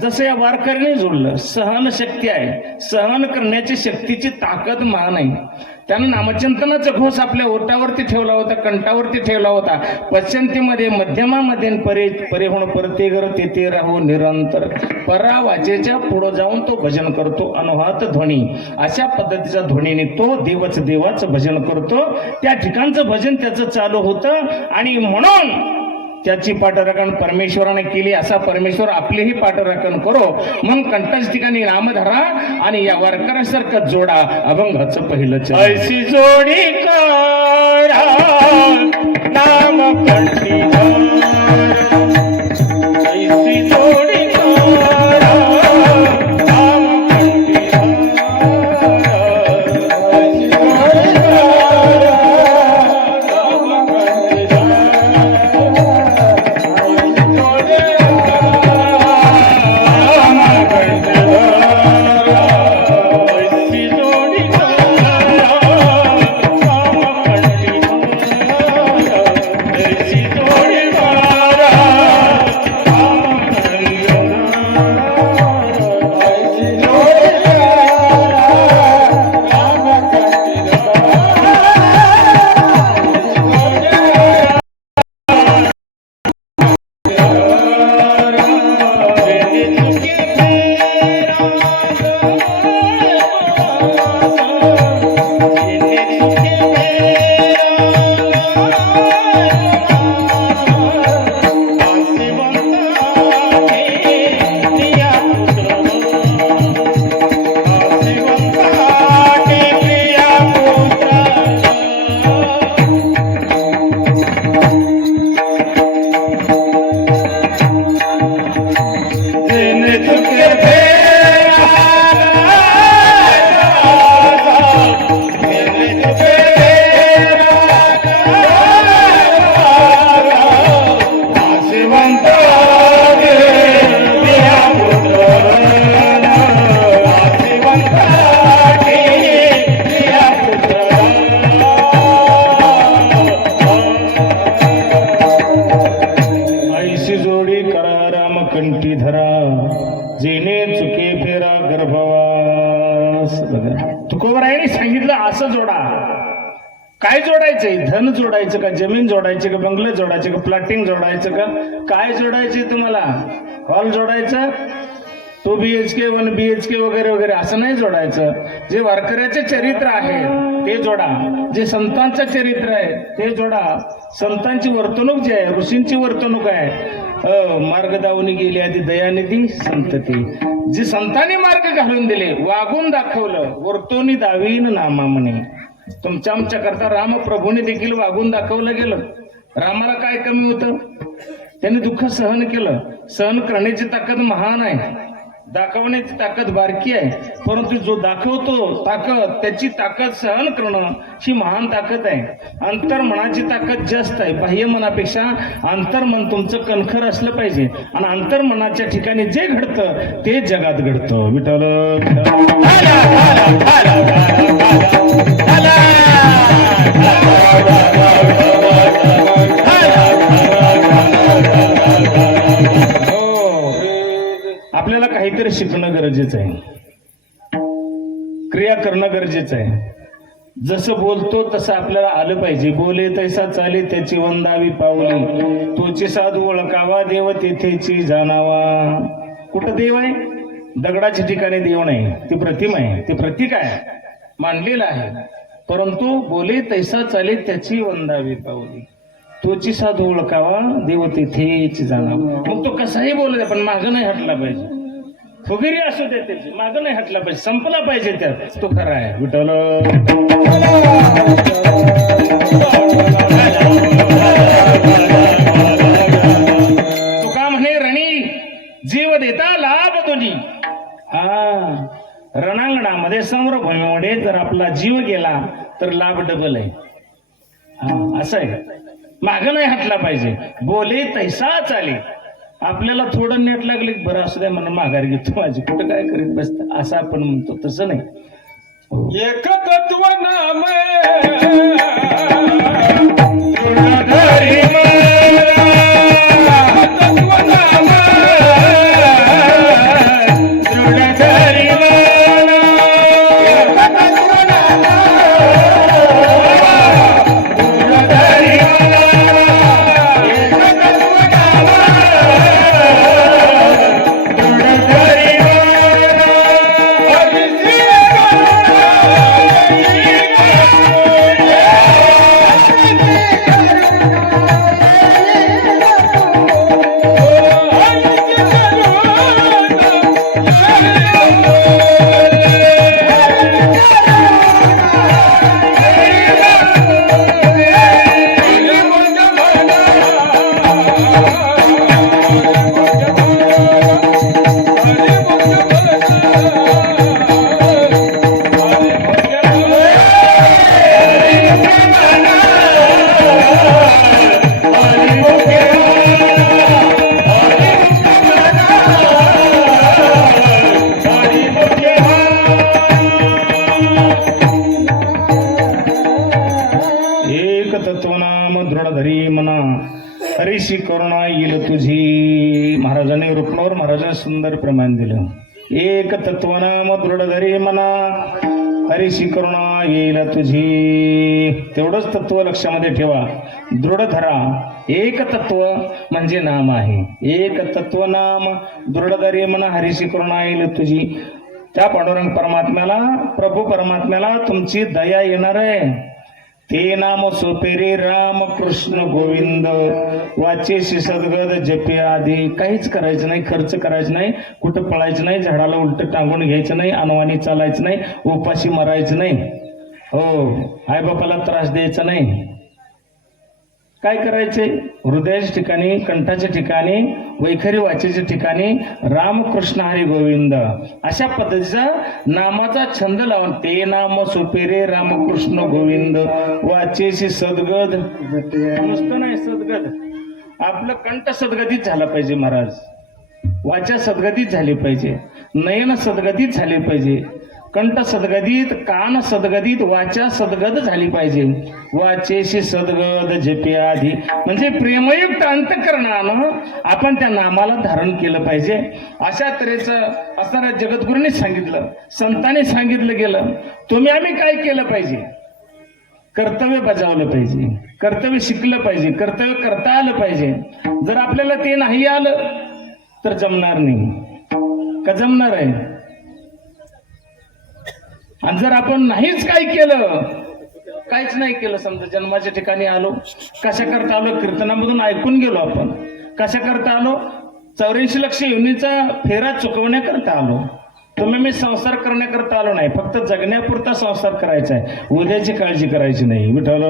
जसं या वारकऱ्याने जोडलं, सहन शक्ती आहे, सहन करण्याची शक्तीची ताकद महान आहे. त्यानं नामचिंतनाचा घोष आपल्या ओटावरती ठेवला होता, कंठावरती ठेवला होता. पश्चंतीमध्ये मध्यमामध्ये परे होऊन परते घर तेथे राहू निरंतर, परा वाचेच्या पुढं जाऊन तो भजन करतो अनुहात ध्वनी. अशा पद्धतीचा ध्वनी निघतो, देवच देवाचं भजन करतो. त्या ठिकाणचं भजन त्याचं चालू होतं, आणि म्हणून त्याची पाठराखण परमेश्वराने केली. असा परमेश्वर आपलीही पाठराखण करो. मग कंठच ठिकाणी नाम धरा आणि या वारकऱ्यासारखं जोडा अभंगाचं पहिलं चरण. ऐसी जोडी करा नाम कंठी धरा, ऐसी जोडी करा नाम कंठी धरा, ऐसी जोडी करा नाम कंठी धरा, ऐसी जोडी करा नाम कंठी धरा, ऐसी जोडी तुकोबरायांनी सांगितलं असं जोडा. काय जोडायचंय? धन जोडायचं का, जमीन जोडायची का, बंगले जोडायचे का, प्लॉटिंग जोडायचं का, काय जोडायचे तुम्हाला? हॉल जोडायचं, 2 BHK 1 BHK वगैरे वगैरे असं नाही जोडायचं. जे वारकऱ्याचे चरित्र आहे ते जोडा, जे संतांचं चरित्र आहे ते जोडा. संतांची वर्तणूक जी आहे, ऋषींची वर्तणूक आहे, मार्ग दावून गेली आधी दयानिधी संतती. जे संतांनी मार्ग घालून दिले, वागून दाखवलं, वर्तोनी दावीन नामा म्हणे. तुमच्या आमच्या करता रामप्रभूने देखील वागून दाखवलं गेलं. रामाला काय कमी होतं? त्यांनी दुःख सहन केलं. सहन करण्याची ताकद महान आहे, दाखवण्याची ताकद बारकी आहे. परंतु जो दाखवतो ताकद, त्याची ताकद सहन करणं ही महान ताकद आहे. अंतर्मनाची ताकद जास्त आहे बाह्य मनापेक्षा. अंतर्मन तुमचं कणखर असलं पाहिजे, आणि अंतर्मनाच्या ठिकाणी जे घडतं ते जगात घडतं. विठ्ठल आपल्याला काहीतरी शिकणं गरजेचं आहे, क्रिया करणं गरजेचं आहे. जसं बोलतो तसं आपल्याला आलं पाहिजे. बोले तैसा चाले त्याची वंदावी पावली, तोची साधू ओळखावा देव तेथेची जाणावा. कुठं देव आहे? दगडाच्या ठिकाणी देव नाही, ती प्रतिमा आहे, ती प्रतीक आहे, मांडलेलं आहे. परंतु बोले तैसा चाले त्याची वंदावी पावली, तोची साधू ओळखावा देव तेथेची जाणावा. मग तो कसाही बोलू दे, पण मागं नाही हटला पाहिजे. फुगिरी असू दे, त्याची मागं नाही हटला पाहिजे, संपला पाहिजे त्यात, तो खरा आहे. विठ्ठल तुका म्हणे रणी रणांगणामध्ये समरभूमीमध्ये जर आपला जीव गेला तर लाभ डबल आहे. असं आहे, मागं नाही हटला पाहिजे. बोले तैसा चाले. आपल्याला थोडं नेट लागले की बरं असू द्या म्हणून माघारी घेतो माझी, कुठं काय करीत बसत असं आपण म्हणतो. तसं नाही. एक तत्व नाम हरीशी करुणा येईल तुझी. महाराजांनी रुपनवर महाराजांनी सुंदर प्रमाण दिलं. एक तत्वनाम दृढधरी मना हरीशी करुणा येईल तुझी. तेवढंच तत्व लक्षामध्ये ठेवा. दृढ धरा. एक तत्व म्हणजे नाम आहे. एक तत्व नाम दृढधरी मना हरीशी करुणा येईल तुझी. त्या पांडुरंग परमात्म्याला, प्रभू परमात्म्याला तुमची दया येणार आहे. ते नाम सोपेरे राम कृष्ण गोविंद वाचेशी सद्गद जपे आधी. काहीच करायचं नाही, खर्च करायचं नाही, कुठं पळायचं नाही, झाडाला उलट टांगून घ्यायचं नाही, अनवाणी चालायचं नाही, उपाशी मरायचं नाही, हो आईबापाला त्रास द्यायचा नाही. काय करायचे? हृदयाच्या ठिकाणी, कंठाच्या ठिकाणी, वैखरी वाचेच्या ठिकाणी रामकृष्ण हरी गोविंद अशा पद्धतीचा नामाचा छंद लावून ते नाम सोपेरे रामकृष्ण गोविंद वाचेशी सद्गद. नुसतं नाही सद्गद, आपलं कंठ सद्गदित झाला पाहिजे महाराज. वाचा सद्गदित झाली पाहिजे, नयन सद्गदित झाले पाहिजे, कंठ सद्गदित, कान सद्गदित, वाचा सद्गद झाली पाहिजे. वाचेशी सद्गद जपे आधी म्हणजे प्रेमयुक्त अंतःकरणानं आपण त्या नामाला धारण केलं पाहिजे. अशा तऱ्हेचं असणाऱ्या जगद्गुरूंनी सांगितलं, संतांनी सांगितलं गेलं. तुम्ही आम्ही काय केलं पाहिजे? कर्तव्य बजावलं पाहिजे, कर्तव्य शिकलं पाहिजे, कर्तव्य करता आलं पाहिजे. जर आपल्याला ते नाही आलं तर जमणार नाही. का जमणार आहे? आणि जर आपण नाहीच काय केलं, काहीच नाही केलं, समजा जन्माच्या ठिकाणी आलो, कशा करता आलो? कीर्तनामधून ऐकून गेलो आपण. कशा करता आलो? 84 लक्ष योनीचा फेरा चुकवण्याकरता आलो. तुम्ही मी संसार करण्याकरता आलो नाही, फक्त जगण्यापुरता संसार करायचा आहे, उद्याची काळजी करायची नाही. विठ्ठल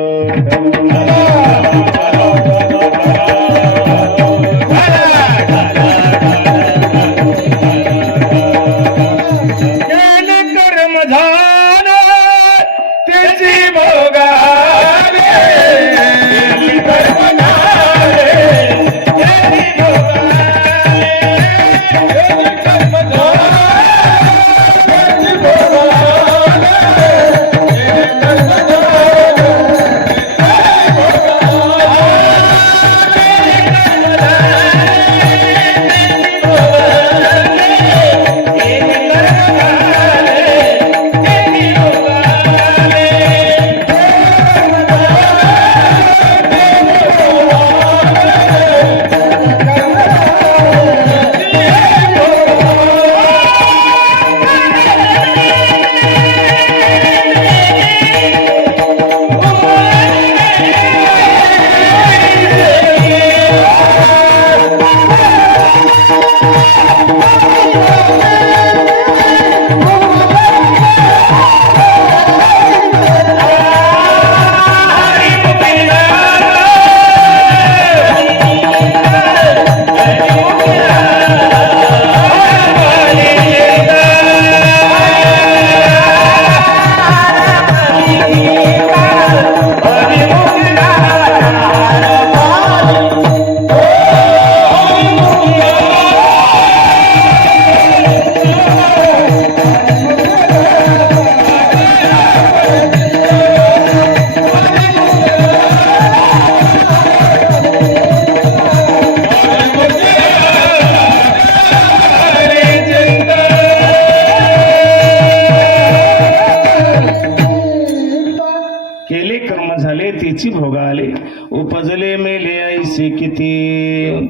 ऐशी भोगाले उपजले मेले ऐशी किती.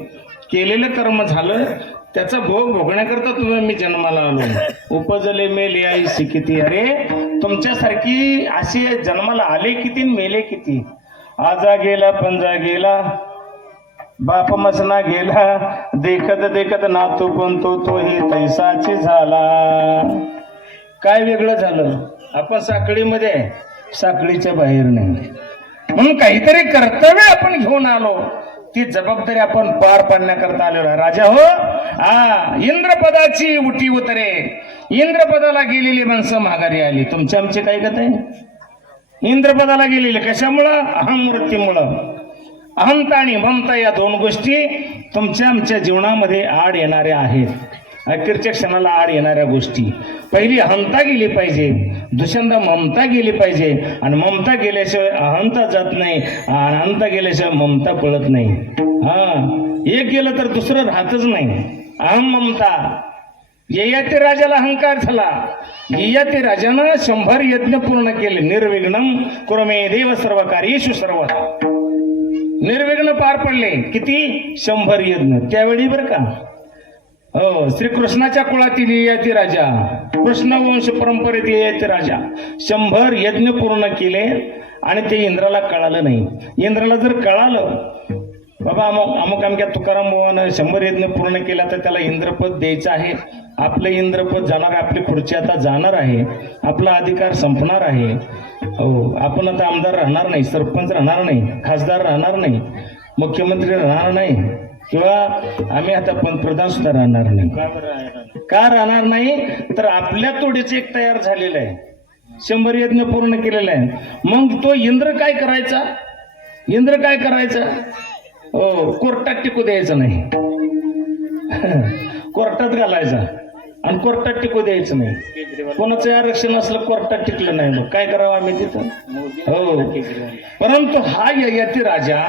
केलेलं कर्म झालं त्याचा भोग भोगण्याकरता तुम्ही मी जन्माला आलो. उपजले मेले ऐशी किती. अरे तुमच्यासारखी असे जन्माला आले किती न मेले किती. आजा गेला पंजा गेला बाप मसना गेला देखत देखत नातू पण तोही तैसाची झाला. काय वेगळं झालं. आपण साखळीमध्ये आहे, साखळीच्या बाहेर नाही. म्हणून काहीतरी कर्तव्य आपण घेऊन आलो. ती जबाबदारी आपण पार पाडण्याकरता आलेलो आहे. राजा हो इंद्रपदाची उटी उतरे. इंद्रपदाला गेलेली माणसं माघारी आली. तुमच्या आमचे काय कथ आहे. इंद्रपदाला गेलेले कशामुळं. अहमवृत्तीमुळं. अहंता आणि ममता या दोन गोष्टी तुमच्या आमच्या जीवनामध्ये आड येणाऱ्या आहेत. अखेरच्या क्षणाला आड येणाऱ्या गोष्टी. पहिली अहंता गेली पाहिजे, दुसऱ्यांदा ममता गेली पाहिजे. आणि ममता गेल्याशिवाय अहंता जात नाही, आणि अहंता गेल्याशिवाय ममता पळत नाही. एक गेलं तर दुसरं राहतच नाही. अहम ममता. ययाती राजाला अहंकार झाला. ययाती राजानं 100 यज्ञ पूर्ण केले. निर्विघ्नम कुरुमे देव सर्व कार्येषु सर्वदा. निर्विघ्न पार पडले. किती. 100 यज्ञ. त्यावेळी बरं का. हो श्रीकृष्णाच्या कुळातील ययाती राजा, कृष्ण वंश परंपरेत ययाती राजा 100 यज्ञ पूर्ण केले. आणि ते इंद्राला कळालं नाही. इंद्राला जर कळालं बाबा अमुक अमक्या तुकाराम बुवानं 100 यज्ञ पूर्ण केला तर त्याला इंद्रपद द्यायचं आहे. आपलं इंद्रपद जाणार आहे. आपली खुर्ची आता जाणार आहे. आपला अधिकार संपणार आहे. हो आपण आता आमदार राहणार नाही, सरपंच राहणार नाही, खासदार राहणार नाही, मुख्यमंत्री राहणार नाही, किंवा आम्ही आता पंतप्रधान सुद्धा राहणार नाही. का राहणार नाही. तर आपल्या तोडीच एक तयार झालेलं आहे. 100 यज्ञ पूर्ण केलेला आहे. मग तो इंद्र काय करायचा. इंद्र काय करायचा. हो कोर्टात टिकू द्यायचं नाही. कोर्टात घालायचा आणि कोर्टात टिकू द्यायचं नाही. कोणाचं आरक्षण असलं कोर्टात टिकलं नाही. मग काय करावं आम्ही तिथं. हो परंतु हा ययाती राजा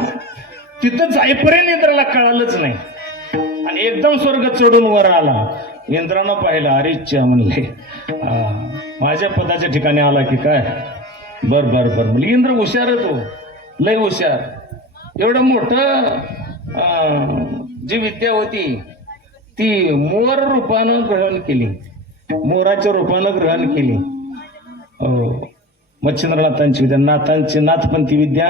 तिथं जाईपर्यंत इंद्राला कळालंच नाही. आणि एकदम स्वर्ग चढून वर आला. इंद्रानं पाहिलं. अरेच्छा म्हणले माझ्या पदाच्या ठिकाणी आला की काय. बर बर बर म्हणले. इंद्र हुशारच हो, लय हुशार. एवढं मोठं जी विद्या होती ती मोर रूपानं ग्रहण केली. मोराच्या रूपानं ग्रहण केली. मच्छिंद्रनाथांची विद्या, नाथांची नाथपंथी विद्या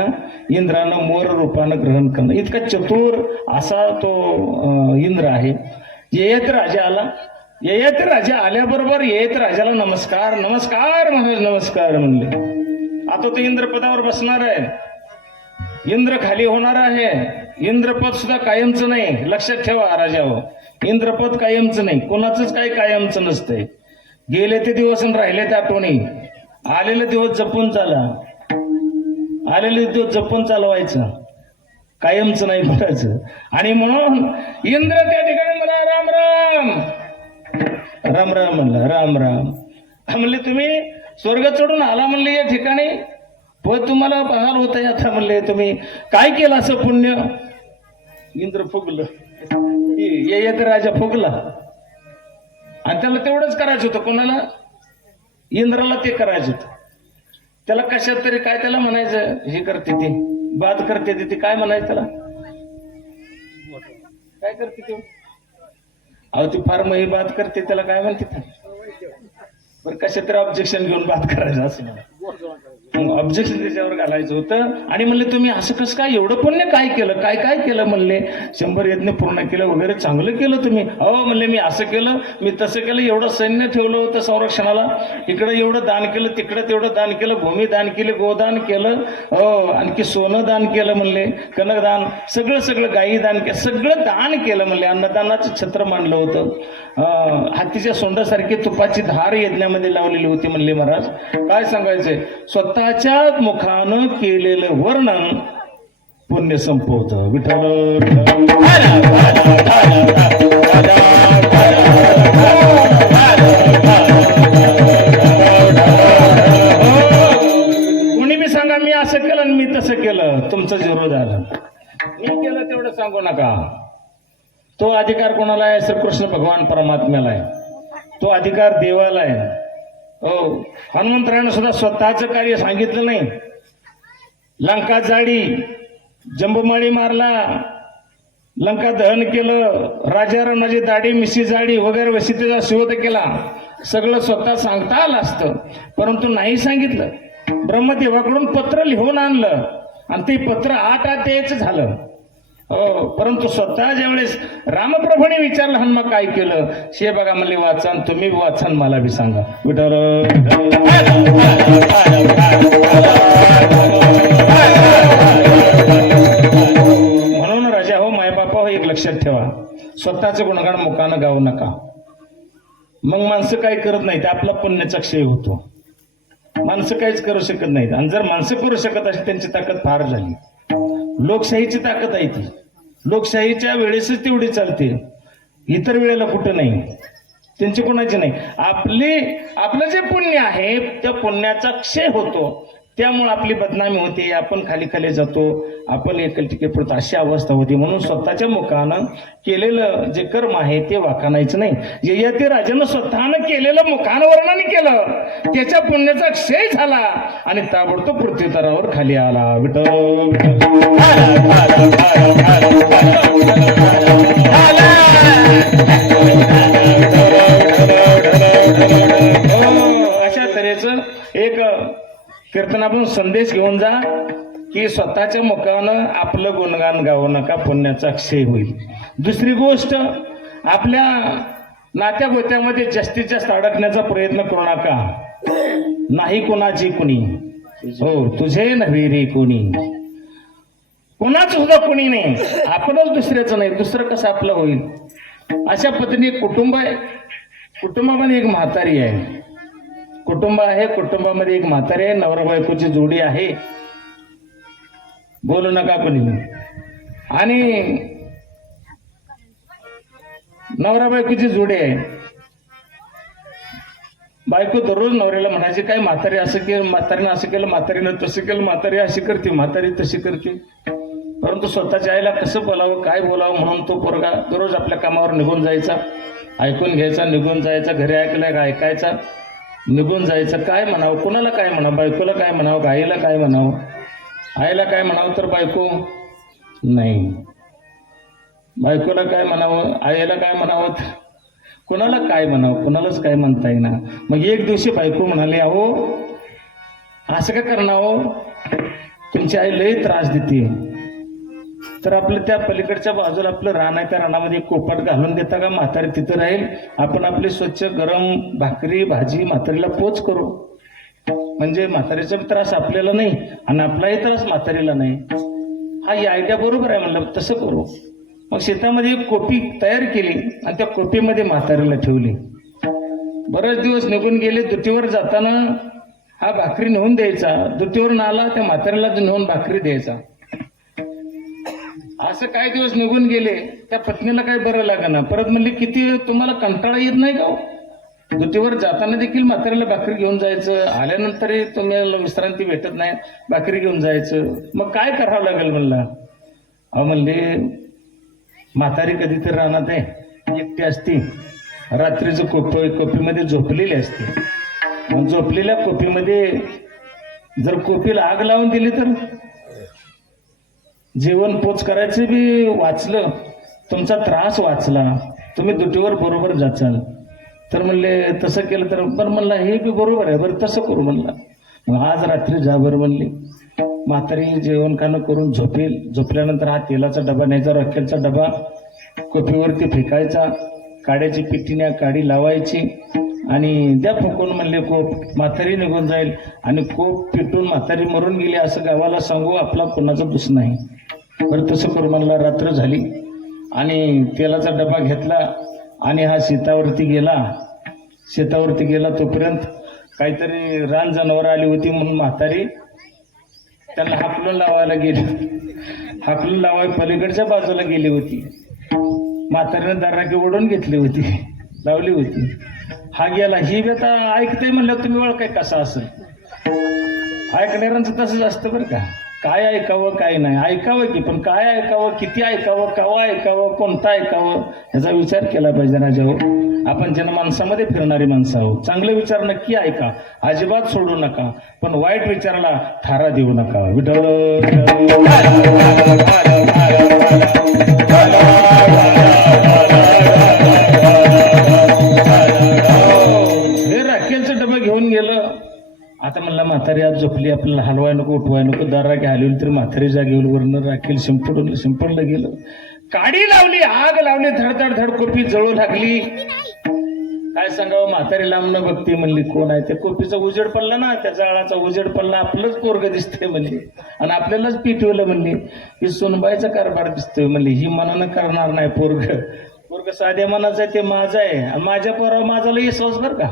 इंद्रानं मोर रूपानं ग्रहण करणं. इतका चतुर असा तो इंद्र आहे. ययाती राजा आला. ययाती राजा आल्याबरोबर ययाती राजाला नमस्कार नमस्कार महाराज नमस्कार म्हणले. आता तो इंद्रपदावर बसणार आहे. इंद्र खाली होणार आहे. इंद्रपद सुद्धा कायमचं नाही. लक्षात ठेवा राजा हो. इंद्रपद कायमचं नाही. कोणाचंच काही कायमचं नसतंय. गेले ते दिवस आणि राहिले त्या आठवणी. आलेले दिवस जपून चाला. आलेले दिवस जपून चालवायचं. कायमचं नाही करायचं. आणि म्हणून इंद्र त्या ठिकाणी मला राम राम राम राम म्हणलं. राम राम म्हणले. तुम्ही स्वर्ग चढून आला म्हणले या ठिकाणी. पण तुम्हाला बहाल होत आहे आता म्हणले. तुम्ही काय केलं असं पुण्य. इंद्र फुगलं. ययाती राजा फुगला. आणि त्याला तेवढंच करायचं होतं. कोणाला. इंद्राला ते करायचं होतं. त्याला कशात तरी काय त्याला म्हणायचं. हे करते ते बाद करते ते काय म्हणायचं त्याला. काय करते ते. अहो ती फार मही बाद करते त्याला काय म्हणते. बरं कशा तरी ऑब्जेक्शन घेऊन बात करायचं असं मला. ऑब्जेक्शन त्याच्यावर घालायचं होतं. आणि म्हणले तुम्ही असं कसं काय एवढं पुण्य काय केलं. काय काय केलं म्हणले. 100 यज्ञ पूर्ण केलं वगैरे चांगलं केलं तुम्ही. अहो म्हणले मी असं केलं मी तसं केलं. एवढं सैन्य ठेवलं होतं संरक्षणाला. इकडे एवढं दान केलं तिकडे तेवढं दान केलं. भूमी दान केली, गोदान केलं. हो आणखी सोनं दान केलं म्हणले. कनकदान सगळं सगळं गायी दान केलं. सगळं दान केलं म्हणले. अन्नदानाचं छत्र मांडलं होतं. हातीच्या सोंडासारखी तुपाची धार यज्ञामध्ये लावलेली होती म्हणले महाराज. काय सांगायचंय. स्वतःच्या मुखानं केलेलं वर्णन पुण्य संपवतं. विठ्ठल कोणी बी सांगा मी असं केलं आणि मी तसं केलं. तुमचं झिरो झालं. मी केलं तेवढं सांगू नका. तो अधिकार कोणाला आहे. श्रीकृष्ण भगवान परमात्म्याला आहे. तो अधिकार देवाला आहे. हो हनुमंतरायानं सुद्धा स्वतःचं कार्य सांगितलं नाही. लंका जाडी, जंबुमाळी मारला, लंका दहन केलं, राजा राणाची दाढी मिशी जाडी वगैरे वसितेचा शिवध केला, सगळं स्वतः सांगता आलं असतं, परंतु नाही सांगितलं. ब्रह्मदेवाकडून पत्र लिहून आणलं आणि ते पत्र आठ द्यायचं झालं. हो, परंतु स्वतः ज्यावेळेस रामप्रभूने विचारलं हनुमा काय केलं, शे बघा म्हणले वाचन, तुम्ही वाचन मला बी सांगा. विठ्ठल म्हणून राजा हो, मायबापा हो, एक लक्षात ठेवा, स्वतःचे गुणगान मुखानं गाऊ नका. मग माणसं काय करत नाहीत, आपला पुण्याचा क्षय होतो. माणसं काहीच करू शकत नाहीत, आणि जर माणसं करू शकत असेल त्यांची ताकद फार झाली. लोकशाहीची ताकद आहे ती, लोकशाहीच्या वेळेसच तेवढी चालते, इतर वेळेला कुठं नाही, त्यांची कोणाची नाही. आपलं जे पुण्य आहे त्या पुण्याचा क्षय होतो, त्यामुळे आपली बदनामी होते, आपण खाली खाली जातो, आपण एकलटिके पडतो, अशी अवस्था होती. म्हणून स्वतःच्या मुखानं केलेलं जे कर्म आहे ते वाखाणायचं नाही. ययाती राजानं स्वतःनं केलेलं मुखानं वर्णन केलं, त्याच्या पुण्याचा क्षय झाला आणि ताबडतोब पृथ्वीतरावर खाली आला. अशा तऱ्हेचं एक कीर्तन आपण संदेश घेऊन जा की स्वतःच्या मुखानं आपलं गुणगान गाऊ नका, पुण्याचा क्षय होईल. दुसरी गोष्ट, आपल्या नात्या गोत्यामध्ये जास्तीत जास्त अडकण्याचा प्रयत्न करू नका. नाही कोणाची कुणी, हो तुझे नव्हे रे कोणी, कोणाच सुद्धा कुणी नाही, आपणच दुसऱ्याचं नाही, दुसरं कसं आपलं होईल. अशा पद्धतीने एक कुटुंब आहे, कुटुंबामध्ये एक म्हातारी आहे, कुटुंब आहे, कुटुंबामध्ये एक म्हातारी आहे, नवरा बायकोची जोडी आहे, बोलू नका कोणी. आणि नवरा बायकोची जोडी आहे. बायको दररोज नवऱ्याला म्हणायची, काय म्हातारी असं केलं, म्हातारीनं असं केलं, म्हातारीनं तसं केलं, म्हातारी अशी करते, म्हातारी तशी करते. परंतु स्वतःच्या आईला कसं बोलावं, काय बोलावं म्हणून तो पोरगा दररोज आपल्या कामावर निघून जायचा, ऐकून घ्यायचा, निघून जायचा, घरी ऐकलं का ऐकायचा, निघून जायचं. काय म्हणावं, कोणाला काय म्हणावं, बायकोला काय म्हणावं, आईला काय म्हणावं, आईला काय म्हणावं तर बायको नाही, बायकोला काय म्हणावं, आईला काय म्हणावं, कोणाला काय म्हणावं, कोणालाच काय म्हणता येईना. मग एक दिवशी बायको म्हणाली, अहो असं का करणार हो, तुमची आई लय त्रास देते. तर आपलं त्या पलीकडच्या बाजूला आपलं रान आहे, त्या रानामध्ये कोपट घालून देता का, म्हातारी तिथं राहील, आपण आपली स्वच्छ गरम भाकरी भाजी म्हातारीला पोच करू, म्हणजे म्हातारीचा त्रास आपल्याला नाही आणि आपलाही त्रास म्हातारीला नाही. हा ही आयडिया बरोबर आहे, म्हणलं तसं करू. मग शेतामध्ये एक कोपी तयार केली आणि त्या कोपीमध्ये म्हातारीला ठेवली. बरेच दिवस निघून गेले, दुटीवर जाताना हा भाकरी नेऊन द्यायचा, दुटीवरून आला त्या म्हातारीला नेऊन भाकरी द्यायचा. असं काही दिवस निघून गेले, त्या पत्नीला काही बरं लागेना. परत म्हणली, किती तुम्हाला कंटाळा येत नाही का, दुटीवर जाताना देखील म्हातारीला भाकरी घेऊन जायचं, आल्यानंतरही तुम्हाला विश्रांती भेटत नाही, भाकरी घेऊन जायचं, मग काय करावं लागेल म्हणला. अहो म्हणले, म्हातारी कधीतरी रानात आहे, एकटी असती, रात्रीचं कोपीमध्ये झोपलेली असते. मग झोपलेल्या कोपीमध्ये जर कोपीला आग लावून दिली तर जेवण पोच करायचं बी वाचलं, तुमचा त्रास वाचला, तुम्ही दुटीवर बरोबर जाचाल. तर म्हणले तसं केलं तर बरं, म्हणला हे बी बरोबर आहे, बरं तसं करू म्हणला. मग आज रात्री जा बरं म्हणली. म्हातारी जेवण खाणं करून झोपेल, झोपल्यानंतर हा तेलाचा डबा न्यायचा, रक्कलचा डबा कोपीवरती फेकायचा, काड्याची पिठीने काडी लावायची आणि द्या फुकून म्हणले कोप. म्हातारी निघून जाईल आणि कोप पिटून म्हातारी मरून गेली असं गावाला सांगू, आपला कोणाचा दोष नाही. बरं तसं करू म्हणला. रात्र झाली आणि तेलाचा डबा घेतला आणि हा शेतावरती गेला. तोपर्यंत काहीतरी रान जनावर आली होती म्हणून म्हातारी त्यांना हाकलून लावायला गेली, हाकलून लावाय पलीकडच्या बाजूला गेली होती. म्हातारीनं दाराकी ओढून घेतली होती, लावली होती. हा गेला, ही व्यथा ऐकते म्हणलं तुम्ही ओळखाय कसा असेल, ऐकणाऱ्यांचं तसंच असतं बरं का. काय ऐकावं काय नाही ऐकावं की, पण काय ऐकावं, किती ऐकावं, केव्हा ऐकावं, कोणतं ऐकावं याचा विचार केला पाहिजे राजा हो. आपण जनमानसामध्ये फिरणारी माणसं आहोत. चांगले विचार नक्की ऐका, अजिबात सोडू नका, पण वाईट विचाराला थारा देऊ नका. विठ्ठल हे राखेलचं डबं घेऊन गेलं. आता म्हणला म्हातारी आज झोपली, आपल्याला हलवाय नको, उठवाय नको, दर्राकी हलवली तरी म्हातारी जागेवर वरनं राखेल शिंपडलं गेलं. काडी लावली, आग लावली, धडधड धड कोपी जळू लागली. काय सांगावं, म्हातारी लांब न बघते म्हणली कोण आहे. त्या कोपीचा उजेड पडला ना, त्या जाळाचा उजेड पडला, आपलंच पोरग दिसतंय म्हणली आणि आपल्यालाच पिटवलं म्हणली. ही सोनबाईचा कारभार दिसतोय म्हणली. ही मनानं करणार नाही पोरग साध्या मनाचं आहे, ते माझं आहे आणि माझ्या पोरावर माझा लई विश्वास बरं का.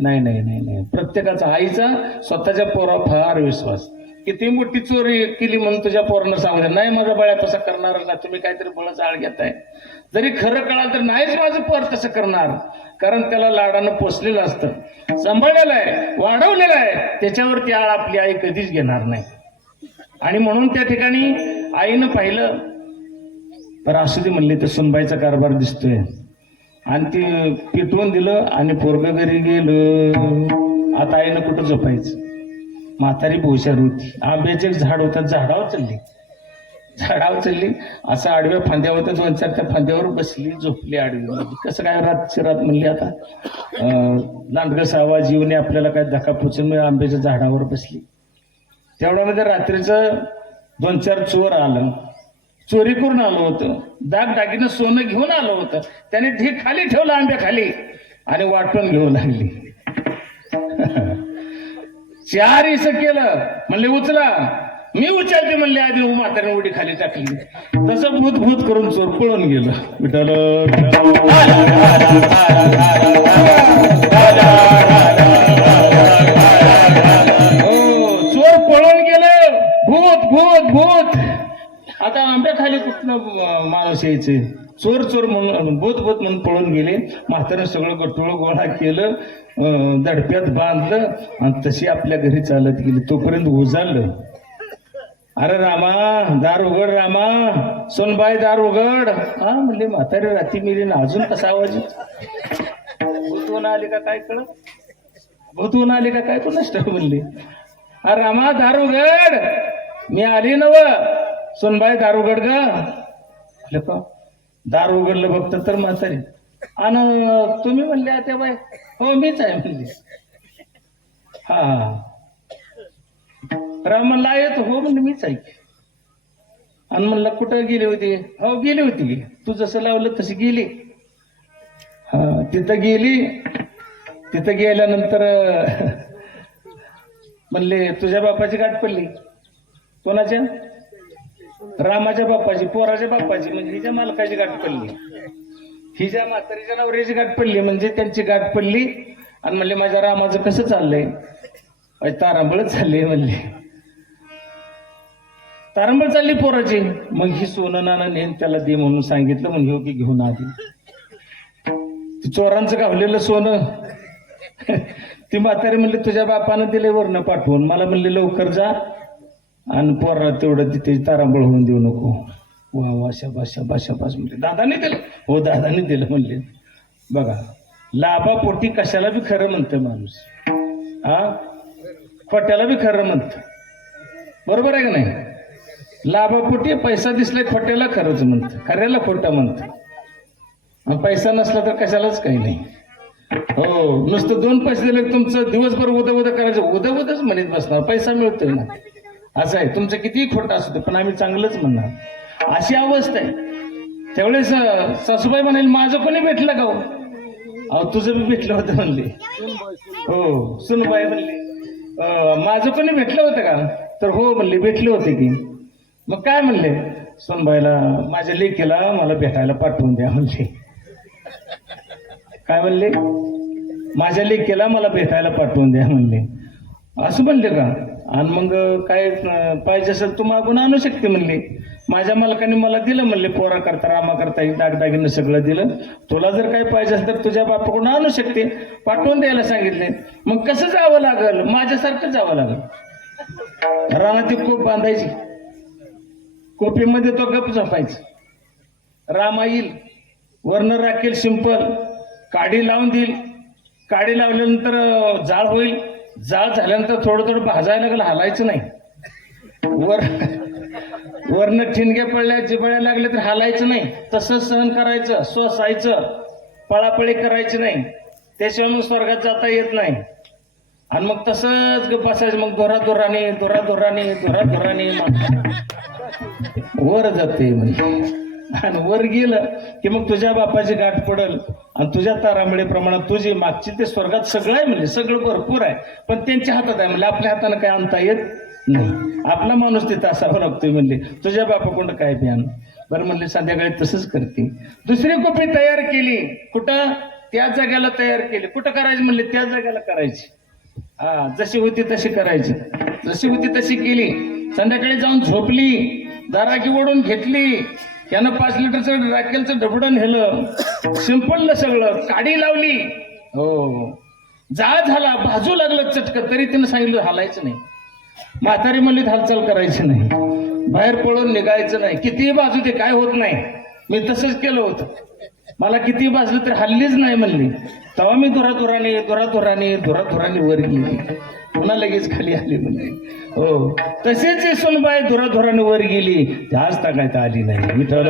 नाही नाही नाही नाही, प्रत्येकाचा आईचा स्वतःच्या पोरावर फार विश्वास. किती मोठी चोरी केली म्हणून तुझ्या पोरानं सांगू दे, नाही माझा बाळ्या तसा करणार ना, तुम्ही काहीतरी बोलायचा आळ घेताय. जरी खरं कळाल तर नाहीच माझं पोर तसं करणार, कारण त्याला लाडानं पोसलेलं असतं, सांभाळलेलं आहे, वाढवलेलं आहे, त्याच्यावरती आळ आपली आई कधीच घेणार नाही. आणि म्हणून त्या ठिकाणी आईनं पाहिलं, तर असू दे म्हणले, तर सुनबाईचा कारभार दिसतोय आणि ती पिटवून दिलं आणि पोरगं घरी गेलं. आता आईनं कुठं झोपायचं. म्हातारी हुशार होती. आंब्याचे झाड होतं, झाडावर चालली असं आडव्या फांद्या होत्या, 2-4 त्या फांद्यावर बसली, झोपली आडवी. कसं काय रातची रात म्हणली, आता लांडगस आवाज येऊन आपल्याला काय धक्का पोचून आंब्याच्या झाडावर बसली. तेवढ्यामध्ये रात्रीचं 2-4 चोर आलं, चोरी करून आलं होतं, दागदागिनं सोनं घेऊन आलं होतं. त्याने ढीक खाली ठेवलं आंब्या खाली आणि वाटून घेऊ लागली. 4 इस केलं, म्हणले उचला, मी उचलते म्हणले, आधी म्हाताऱ्याने उडी खाली टाकली. तसं भूत भूत करून चोर पळून गेलं. विठ्ठल चोर पळून गेलं, भूत भूत भूत. आता आंब्या खाली कुठलं माणूस यायचे, चोर चोर म्हणून भूत भूत म्हणून पळून गेले. म्हाताऱ्याने सगळं गटोळ गोळा केलं, दडप्यात बांधलं आणि तशी आपल्या घरी चालत गेली. तोपर्यंत उजाडलं. अरे रामा दार उघड, रामा सोनबाई दार उघड. हा म्हणले, म्हातारी राती मिली ना, अजून कसा आवाज? भूतवून आले का काय कळ, भूतवून आले का काय कोण नसतं म्हणले. अरे रामा दार उघड, मी आली नव. सोनबाई दार उघड ग. का दार उघडलं बघतं तर म्हातारी, आणि तुम्ही म्हणले त्या बाई? हो मीच आहे म्हणले. हा राम म्हणला येतो, हो म्हणलं मीच आहे. आणि म्हणलं कुठं गेली होती? हो गेली होती, तू जसं लावलं तशी गेली. हा तिथं गेली. तिथं गेल्यानंतर म्हणले तुझ्या बापाची गाठ पडली. कोणाच्या? रामाच्या बापाची, पोराच्या बापाची, म्हणजे हिच्या मालकाची गाठ पडली. हिच्या म्हातारीच्या नवऱ्याची गाठ पडली, म्हणजे त्यांची गाठ पडली. आणि म्हणले माझ्या रामाचं कसं चाललंय? तारांबळ चालले म्हणले. तारांबळ चालली पोराची. मग ही सोनं नाणं नेन त्याला दे म्हणून सांगितलं. म्हणून हो की घेऊन आली. चोरांचं गावलेलं सोनं ती म्हातारी म्हणली तुझ्या बापानं दिले वरनं पाठवून, मला म्हणले लवकर जा आणि पोराला तेवढं तिथे तारांबळ होऊन देऊ नको. वा वा शाबास शाबास शाबास म्हणले. दादाने दिलं? हो दादाने दिलं म्हणले. बघा लाभापोटी कशाला बी खरं म्हणतं माणूस, हा खोट्याला बी खरं म्हणतं. बरोबर आहे का नाही? लाभापोटी पैसा दिसला खोट्याला खरंच म्हणतं, खऱ्याला खोटं म्हणतं. पैसा नसला तर कशालाच काही नाही. हो नुसतं 2 पैसे दिले तुमचं दिवसभर उदं करायचं, उदच म्हणत बसणार, पैसा मिळतोय ना. असं आहे, तुमचं कितीही खोटं असतं पण आम्ही चांगलंच म्हणणार, अशी अवस्था आहे. त्यावेळेस सासूबाई म्हणाल माझं कोणी भेटलं का? अहो तुझं बी भेटलं होतं म्हणले. हो सुनबाई म्हणले माझं कोणी भेटलं होतं का? तर हो म्हणले भेटले होते की. मग काय म्हणले? सुनबाईला माझ्या लेकीला मला भेटायला पाठवून द्या म्हणले. काय म्हणले? माझ्या लेकीला मला भेटायला पाठवून द्या म्हणले. असं म्हणले का? आणि मग काय पाहिजे असेल तू मागून आणू शकते म्हणले. माझ्या मालकाने मला दिलं म्हणले, पोरा करता रामा करता दागदागिनं सगळं दिलं. तुला जर काही पाहिजे असेल तर तुझ्या बापाकडून आणू शकते, पाठवून द्यायला सांगितले. मग कसं जावं लागल? माझ्यासारखं जावं लागल. रानात ती कोप बांधायची, कोपीमध्ये तो गप झोपायचा. रामा येईल, वर्ण राखेल सिंपल, काडी लावून देईल, काडी लावल्यानंतर जाळ होईल, जाळ झाल्यानंतर थोडं थोडं भाजायला लागलं, हालायचं नाही. वर्ण ठिणग्या पडल्या जिबळ्या लागल्या तर हालायचं नाही, तसंच सहन करायचं, सोसायचं, पळापळी करायची नाही, त्याशिवाय मग स्वर्गात जाता येत नाही. आणि मग तसंच बसायचं, मग दोरादोराने वर जाते म्हणजे. आणि वर गेलं की मग तुझ्या बापाची गाठ पडल आणि तुझ्या तारांबळीप्रमाणे तुझी मागची ते स्वर्गात सगळं आहे म्हणजे, सगळं भरपूर आहे, पण त्यांच्या हातात आहे म्हणजे, आपल्या हातानं काय आणता येत नाही. आपला माणूस तिथं असावा लागतोय म्हणले, तुझ्या बापाकडून काय प्यान. बरं म्हणले संध्याकाळी तसंच करते. दुसरी कोपी तयार केली, कुठं? त्या जाग्याला तयार केली. कुठं करायची म्हणले? त्या जाग्याला करायची. हा, जशी होती तशी करायची, जशी होती तशी केली. संध्याकाळी जाऊन झोपली, दाराकी ओढून घेतली, त्यानं 5 लिटरचं राखेलचं डबडं नेलं, सिंपल सगळं, काडी लावली, हो, जाळ झाला, भाजू लागलं चटकं, तरी तिनं सांगितलं हालायचं नाही. म्हातारी म्हणली हालचाल करायची नाही, बाहेर पळून निघायचं नाही, कितीही बाजू ते काय होत नाही. मी तसंच केलं होतं, मला कितीही भाजलं तरी हल्लीच नाही म्हणली. तेव्हा मी धुराधुराने वर गेली, पुन्हा लगेच खाली आली म्हणजे. हो, तसेच सुनबाई धुराधुराने वर गेली, जास्त काय आली नाही. विठ्ठल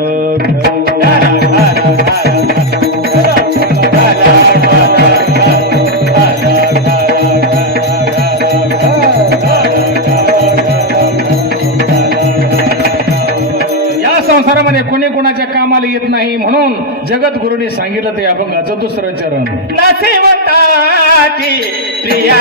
संसारामध्ये कोणी कोणाच्या कामाला येत नाही, म्हणून जगद्गुरूंनी सांगितलं ते अभंगाचं दुसरं चरण. नसेवताची प्रिया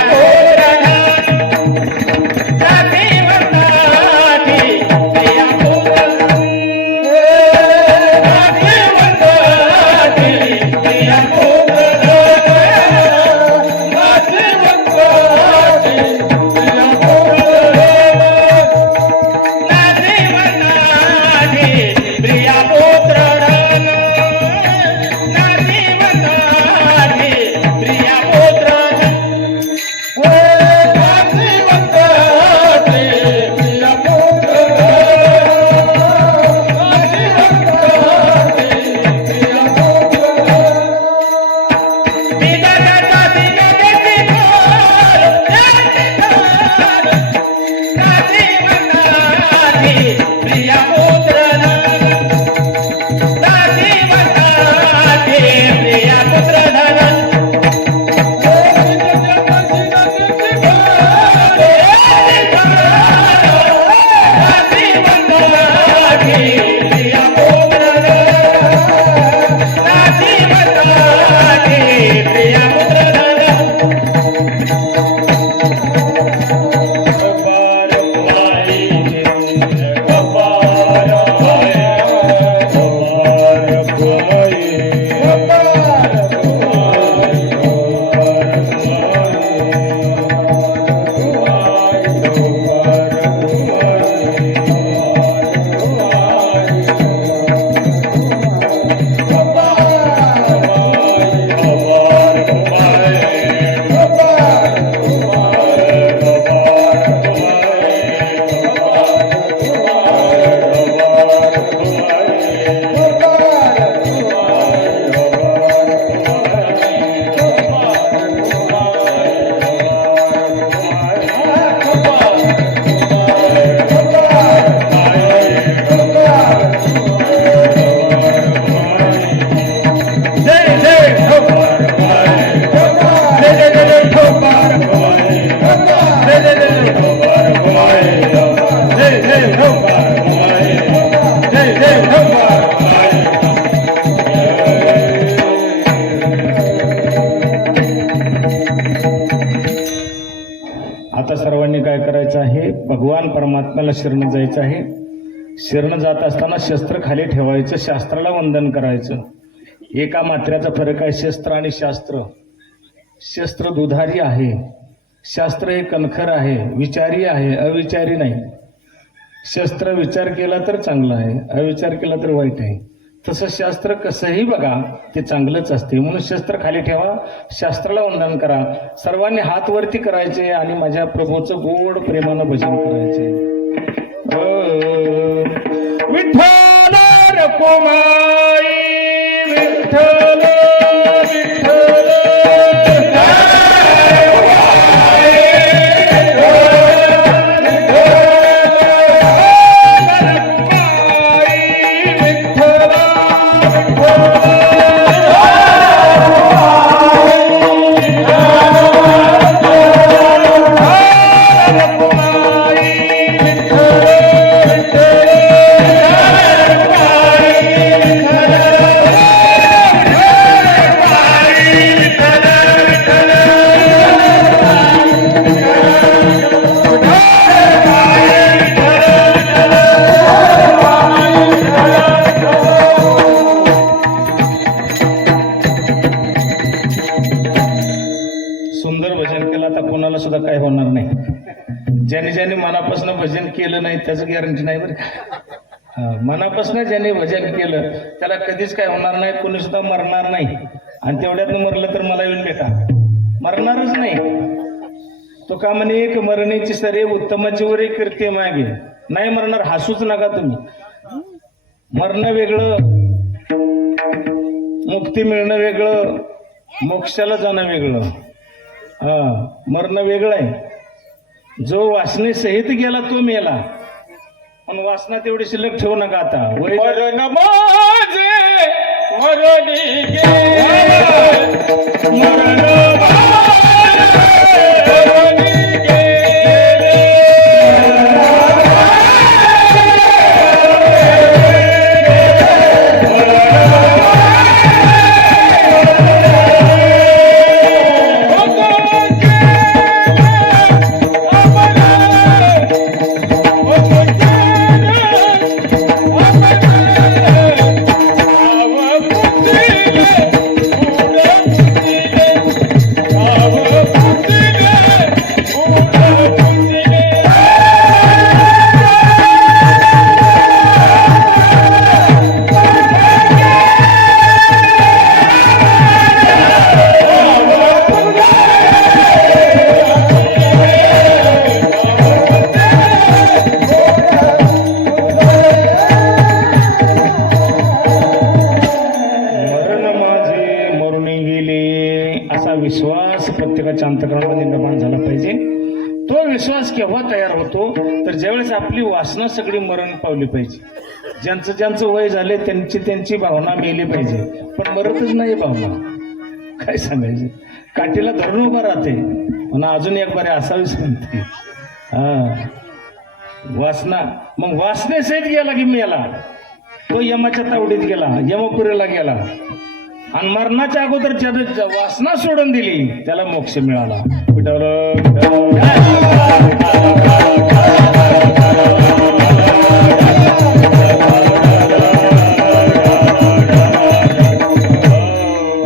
आता सर्वांनी काय करायचं आहे, भगवान परमात्म्याला शरण जायचं आहे. शरण जात असताना शस्त्र खाली ठेवायचं, शास्त्राला वंदन करायचं. एका मात्र्याचा फरक आहे शस्त्र आणि शास्त्र. शस्त्र दुधारी आहे, शास्त्र हे कणखर आहे, विचारी आहे, अविचारी नाही. शस्त्र विचार केला तर चांगला आहे, अविचार केला तर वाईट आहे. तसं शास्त्र कसंही बघा ते चांगलंच असते. म्हणून शस्त्र खाली ठेवा, शास्त्राला वंदन करा, सर्वांनी हात वरती करायचे आणि माझ्या प्रभूचं गोड प्रेमानं भजन करायचे. विठ्ठल रखुमाई विठ्ठल विठ्ठल सुद्धा काय होणार नाही. ज्याने ज्याने मनापासून भजन केलं नाही त्याचं गॅरंटी नाही बरं का. मनापासून ज्याने भजन केलं त्याला कधीच काय होणार नाही, कोणी सुद्धा मरणार नाही. आणि तेवढ्यातनं मरलं तर मला येऊन भेटा, मरणारच नाही. तो का म्हणे एक मरण्याची सरे उत्तमाची वर एक कीर्ती मागे. नाही मरणार, हसूच नका तुम्ही. मरणं वेगळं, मुक्ती मिळणं वेगळं, मोक्षाला जाणं वेगळं. मरण वेगळं आहे. जो वासने सहित गेला तो मेला, पण वासना तेवढी शिल्लक ठेवू नका. आता मरण माझे मरणी गेले, मरण विश्वास प्रत्येकाच्या अंतःकरणामध्ये निर्माण झाला पाहिजे. तो विश्वास केव्हा तयार होतो तर ज्यावेळेस आपली वासना सगळी मरण पावली पाहिजे. ज्यांचं ज्यांचं वय झाले त्यांची त्यांची भावना मेली पाहिजे, पण मरतच नाही भावना. काय सांगायचे, काठीला धरून उभा राहते पण अजून एक बारे असावीच म्हणते. वासना मग वासनेसहित गेला की मेला. तो यमाच्या तावडीत गेला, यमपुरीला गेला. आणि मरणाच्या अगोदर ज्याने वासना सोडून दिली त्याला मोक्ष मिळाला.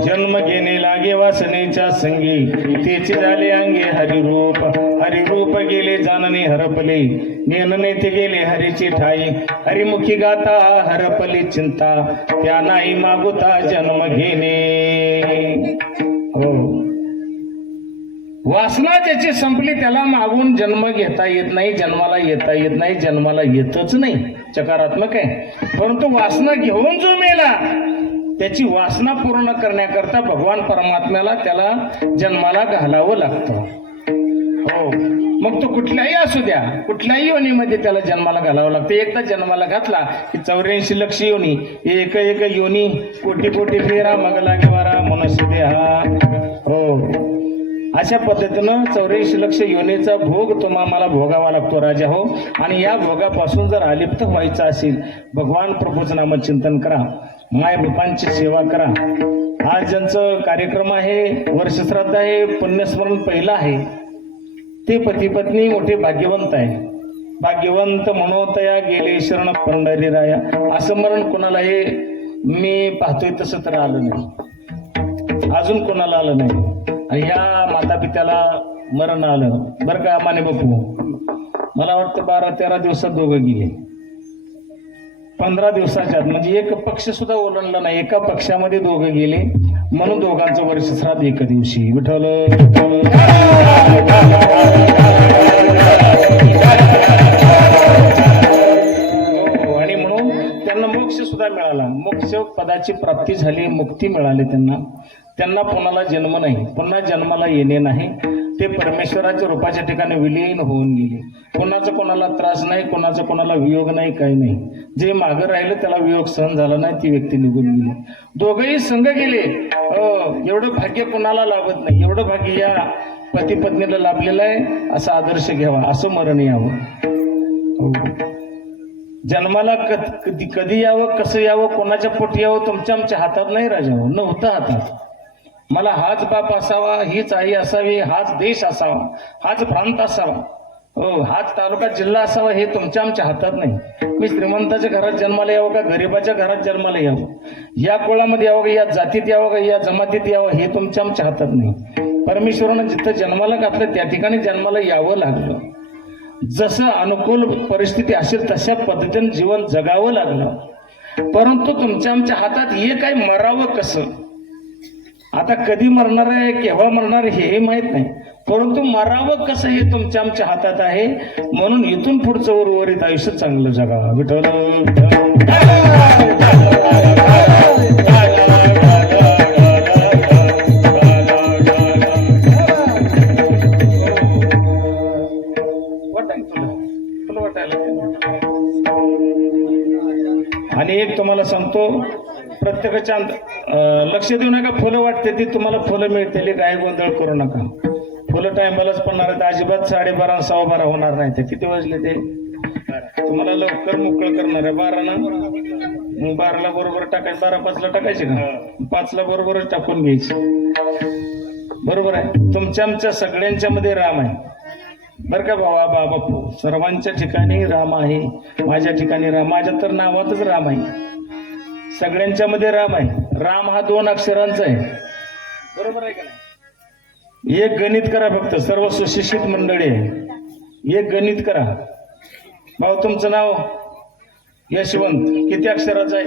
जन्म घेणे लागे वासनेच्या संगी, तेचे झाले अंगे हरिरूप. हरिरूप गेले जानने हरपले, नेनने ते गेले हरीची ठाई. हरिमुखी गाता हरपली चिंता, त्या नाही मागुता जन्म घेणे. हो, वासना ज्याची संपली त्याला मागून जन्म घेता येत नाही, जन्माला येता येत नाही, जन्माला येतच नाही. सकारात्मक आहे. परंतु वासना घेऊन जो मेला त्याची वासना पूर्ण करण्याकरता भगवान परमात्म्याला त्याला जन्माला घालावं लागतं. हो, मग तो कुठल्याही असू द्या, कुठल्याही योनीमध्ये त्याला जन्माला घालावं लागतं. एकदा जन्माला घातला की 84 लक्ष योनी, एक एक योनी, कोटी कोटी फेरा मग लागेवारा मनुष्य देहा. हो, अशा पद्धतीनं 84 लक्ष योनीचा भोग तुम्हाला भोगावा लागतो राजा. हो, आणि या भोगापासून जर अलिप्त व्हायचं असेल, भगवान प्रभूचं नाम चिंतन करा, मायबापांची सेवा करा. आज ज्यांचं कार्यक्रम आहे, वर्षश्राद्ध आहे, पुण्यस्मरण पहिलं आहे, ते पती पत्नी मोठे भाग्यवंत आहे. भाग्यवंत म्हणोतया गेले शरण पंढरीराया. असं मरण कोणाला हे मी पाहतोय तसं तर आलं नाही, अजून कोणाला आलं नाही. ह्या माता पित्याला मरण आलं बरं का माने बापू. मला वाटतं 12-13 दिवसात दोघं गेले. 15 दिवसाच्या आत म्हणजे एक पक्ष सुद्धा ओलांडला नाही. एका पक्षामध्ये दोघं गेले म्हणून दोघांचं वर्ष श्राद्ध एका दिवशी. विठ्ठल आणि म्हणून त्यांना मोक्ष सुद्धा मिळाला. मोक्ष पदाची प्राप्ती झाली, मुक्ती मिळाली त्यांना. त्यांना पुन्हा जन्म नाही, पुन्हा जन्माला येणे नाही. ते परमेश्वराच्या रूपाच्या ठिकाणी विलीन होऊन गेले. कोणाचा कोणाला त्रास नाही, कोणाचा कोणाला वियोग नाही, काही नाही. जे मागं राहिलं त्याला वियोग सहन झाला नाही, ती व्यक्ती निघून गेली. दोघेही संघ गेले. एवढं भाग्य कोणाला लाभत नाही. एवढं भाग्य या पती पत्नीला लाभलेलं आहे. असा आदर्श घ्यावा, असं मरण यावं. जन्माला कधी यावं, कसं यावं, कोणाच्या पोटी यावं तुमच्या आमच्या हातात नाही राजा. नव्हतं हातात. मला हाच बाप असावा, हीच आई असावी, हाच देश असावा, हाच प्रांत असावा, हाच तालुका जिल्हा असावा, हे तुमच्या आमच्या हातात नाही. मी श्रीमंताच्या घरात जन्माला यावं का गरिबाच्या घरात जन्माला यावं, या कुळामध्ये यावं का या जातीत यावं का या जमातीत यावं, हे तुमच्या आमच्या हातात नाही. परमेश्वरानं जिथं जन्माला घातलं त्या ठिकाणी जन्माला यावं लागलं. जसं अनुकूल परिस्थिती असेल तशा पद्धतीने जीवन जगावं लागलं. परंतु तुमच्या आमच्या हातात हे काय, मरावं कसं. आता कधी मरणार आहे, केव्हा मरणार हे माहित नाही, परंतु मरावं कसं हे तुमच्या आमच्या हातात आहे. म्हणून इथून पुढचं उर्वरित आयुष्य चांगलं जगा. विठ्ठल आणि एक तुम्हाला सांगतो, प्रत्येकाच्या लक्ष देऊ नका. फुलं वाटते ती तुम्हाला फुलं मिळतील, काय गोंधळ करू नका. फुलं टायमालाच पडणार आहेत. अजिबात 12:30 12:15 होणार नाही. ते किती वाजले ते तुम्हाला लवकर मोकळं करणार आहे. 12 मग 12ला बरोबर टाकायचं. 12:05ला टाकायचे का, 5ला बरोबरच टाकून घ्यायची. बरोबर आहे. तुमच्या आमच्या सगळ्यांच्या मध्ये राम आहे बरं का बाबा बापू. सर्वांच्या ठिकाणी राम आहे. माझ्या ठिकाणी राम, माझ्या तर नावातच राम आहे. सगळ्यांच्या मध्ये राम आहे. राम हा 2 अक्षरांचा आहे. बरोबर आहे का नाही. एक गणित करा फक्त, सर्व सुशिक्षित मंडळी आहे. एक गणित करा. भाऊ तुमचं नाव यशवंत, किती अक्षराचं आहे.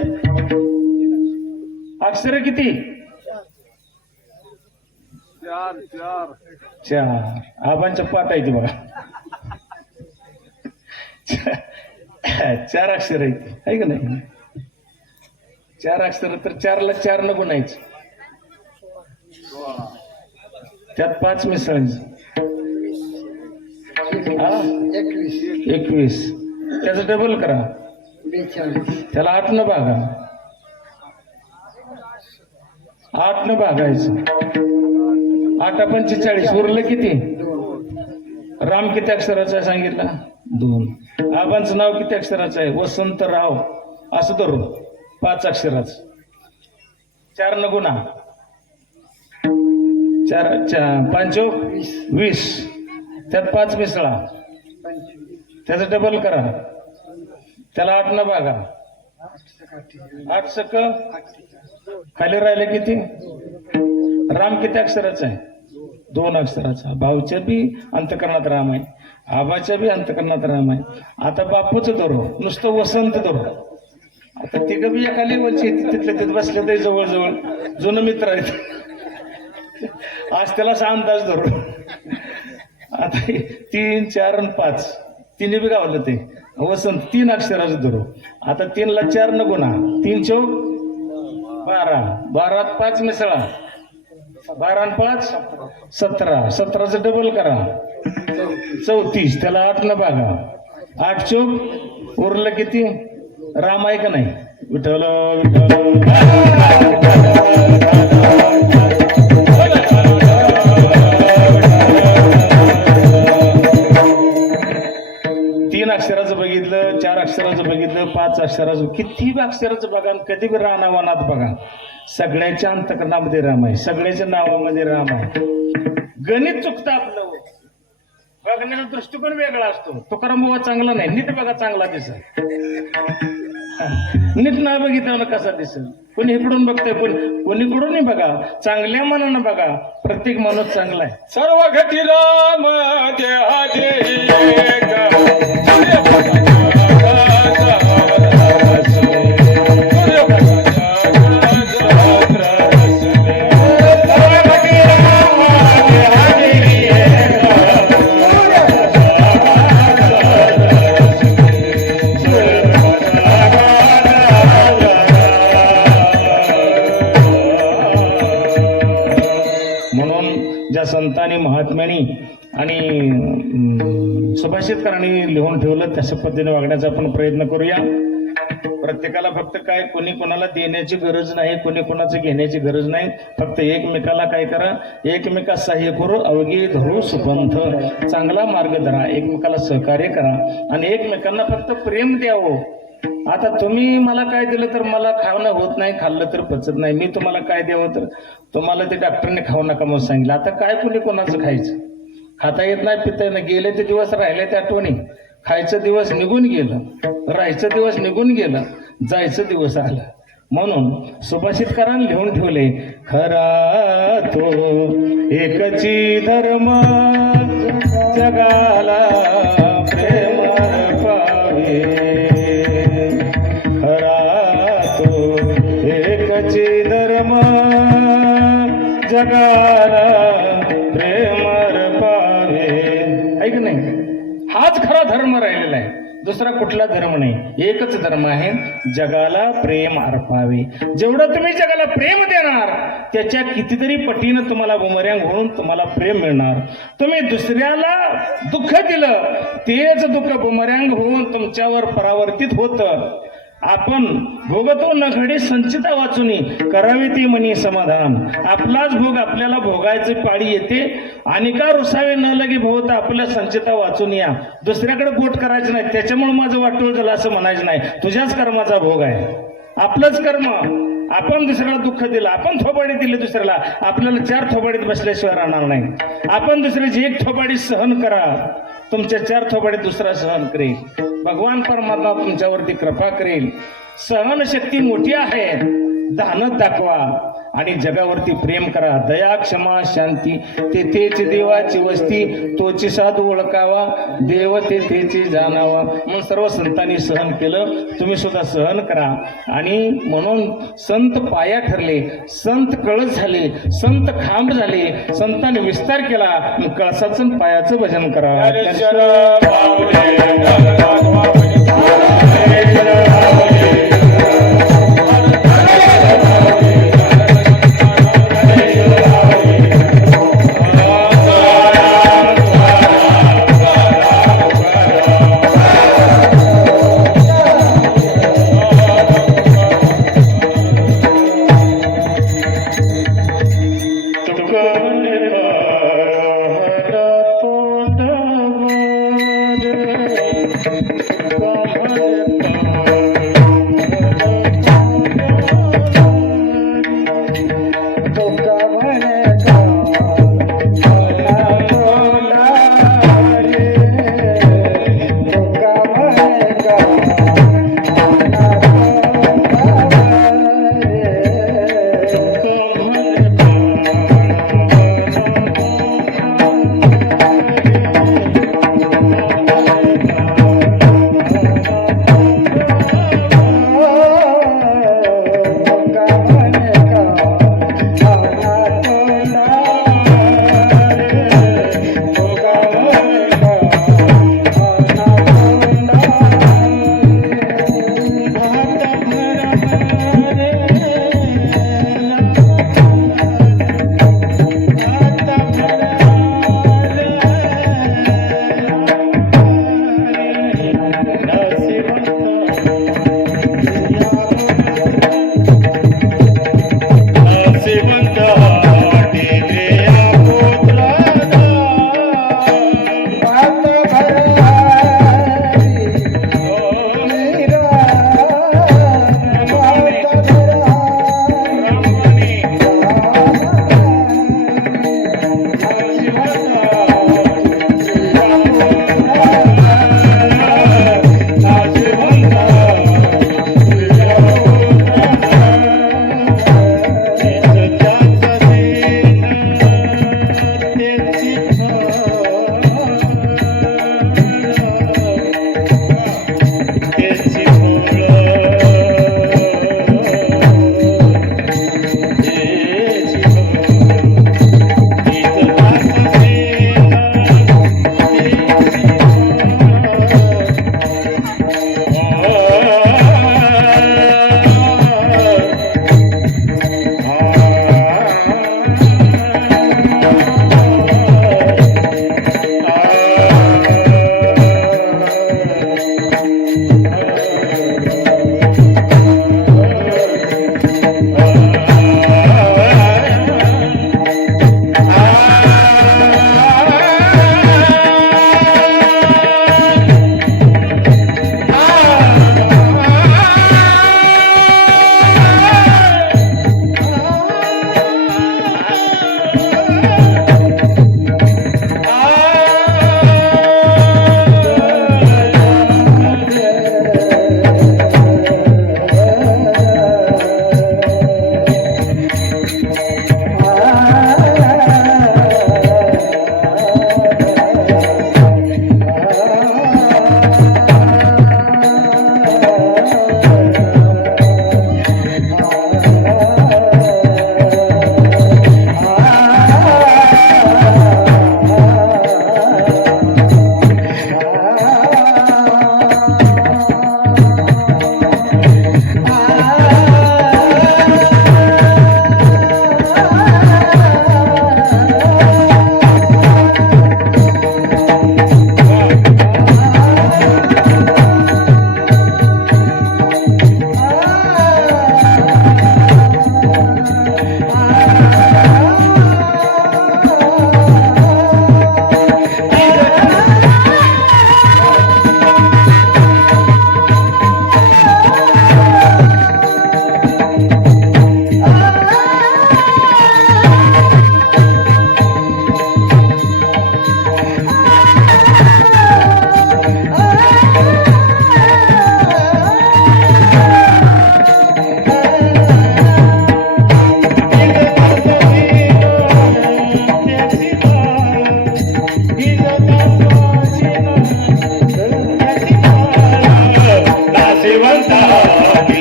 अक्षर किती. 4. आबांच्या पाठ आहे ती बघा. 4 अक्षर आहे का नाही. 4 अक्षर तर 4ला 4 न गुणायचं. त्यात 5 मिसळायचं. 21. त्याचं डबल करा, त्याला 8 न भागा. 8 न भागायचं. 8 45. उरलं किती. राम किती अक्षराचा आहे सांगितलं. 2. आबांचं नाव किती अक्षराचं आहे. वसंतराव. असं धरू 5 अक्षराचं. 4 न गुणा. 4 5 20. त्यात 5 मिसळा, त्याचं डबल करा, त्याला 8 न भागा. 8 सक खाली राहिले किती. राम किती अक्षराचा आहे. 2 अक्षराचा. भाऊच्या बी अंतकरणात राम आहे, आबाच्या बी अंतकरणात राम आहे. आता बापूचं धरू, नुसतं वसंत धरू. आता तिघं बी एखादी वरची तिथल्या तिथे बसले तरी जवळजवळ जुनं मित्र आहेत. आज त्याला 6 अंदाज धरू. आता 3 4 आणि 5 तिन्ही बी गावलं ते वसंत. 3 अक्षराचं धरू. आता 3ला 4 न गुणा. 3 चौक 12. 12त 5 मिसळा. 12 आणि 5 17. 17चं डबल करा 34. त्याला 8 न भागा. 8 चौक उरलं किती. राम आहे का नाही. विठ्ठल विठ्ठल. 3 अक्षराचं बघितलं, 4 अक्षराचं बघितलं, 5 अक्षराचं, किती अक्षराचं बघा, कधी बी रानावनात बघा, सगळ्याच्या अंतकरणामध्ये राम आहे. सगळ्याच्या नावामध्ये राम आहे. गणित चुकतं आपलं. बघण्याचा दृष्टिकोन वेगळा असतो. तुकाराम बुवा चांगला नाही, नीट बघा चांगला दिसेल. नीट नाही बघितलं कसा दिसेल. कोणी इकडून बघतंय, कोणीकडूनही बघा. चांगल्या मनानं बघा. प्रत्येक माणूस चांगला आहे. सर्व घटी राम देहा सुभाषितकरांनी लिहून ठेवलं तशा पद्धतीने वागण्याचा आपण प्रयत्न करूया. प्रत्येकाला फक्त काय कोणी कोणाला देण्याची गरज नाही, कोणी कोणाचं घेण्याची गरज नाही. फक्त एकमेकाला काय करा, एकमेका सहाय्य करू, अवघी धरू सुपंथ, चांगला मार्ग धरा, एकमेकाला सहकार्य करा आणि एकमेकांना फक्त प्रेम द्यावं. आता तुम्ही मला काय दिलं तर मला खाणं होत नाही, खाल्लं तर पचत नाही. मी तुम्हाला काय द्यावं तर तुम्हाला ते डॉक्टरने खाऊ नका म्हणून सांगितलं. आता काय कोणी कोणाचं खायचं, खाता येत नाही, पिता येत नाही. गेले ते दिवस राहिले त्या आठवणी. खायचं दिवस निघून गेलं, राहायचं दिवस निघून गेलं, जायचं दिवस आलं. म्हणून सुभाषितकारांनी लिहून ठेवले, खरा तो एकची धर्म जगाला प्रेम पावे, खरा तो एकची धर्म जगाला प्रेम पावे. ऐक नाही, हाच खरा धर्म राहिलेला आहे, दुसरा कुठला धर्म नाही. एकच धर्म आहे, जगाला प्रेम अर्पावे. जेवढं तुम्ही जगाला प्रेम देणार त्याच्या कितीतरी पटीनं तुम्हाला बुमरँग होऊन तुम्हाला प्रेम मिळणार. तुम्ही दुसऱ्याला दुःख दिलं तेच दुःख बुमरँग होऊन तुमच्यावर परावर्तित होतं. आपण भोगतो न घडी संचिता वाचुनी, करावे ती मनी समाधान. आपलाच भोग आपल्याला भोगायची पाळी येते. आणि का रुसावे न लगे भोवता आपल्या संचिता वाचून या. दुसऱ्याकडे बोट करायचं नाही, त्याच्यामुळे माझं वाटोळ झालं असं म्हणायचं नाही. तुझ्याच कर्माचा भोग आहे, आपलंच कर्म. आपण दुसऱ्याला दुःख दिलं, आपण थोबाडी दिली दुसऱ्याला, आपल्याला 4 थोबाडीत बसल्याशिवाय राहणार नाही. आपण दुसऱ्याची 1 थोबाडी सहन करा, तुमच्या 4 थोबाडीत दुसरा सहन करेल. भगवान परमात्मा तुमच्यावरती कृपा करेल. सहनशक्ती मोठी आहे, दानत दाखवा आणि जगावरती प्रेम करा. दया, क्षमा, शांती तेथेच देवाची वस्ती, तोची साधू ओळखावा, देव तेथेच जाणावा. म्हणून सर्व संतांनी सहन केलं, तुम्ही सुद्धा सहन करा. आणि म्हणून संत पाया ठरले, संत कळस झाले, संत खांब झाले, संतांनी विस्तार केला. कळसाचं पायाचं भजन करा.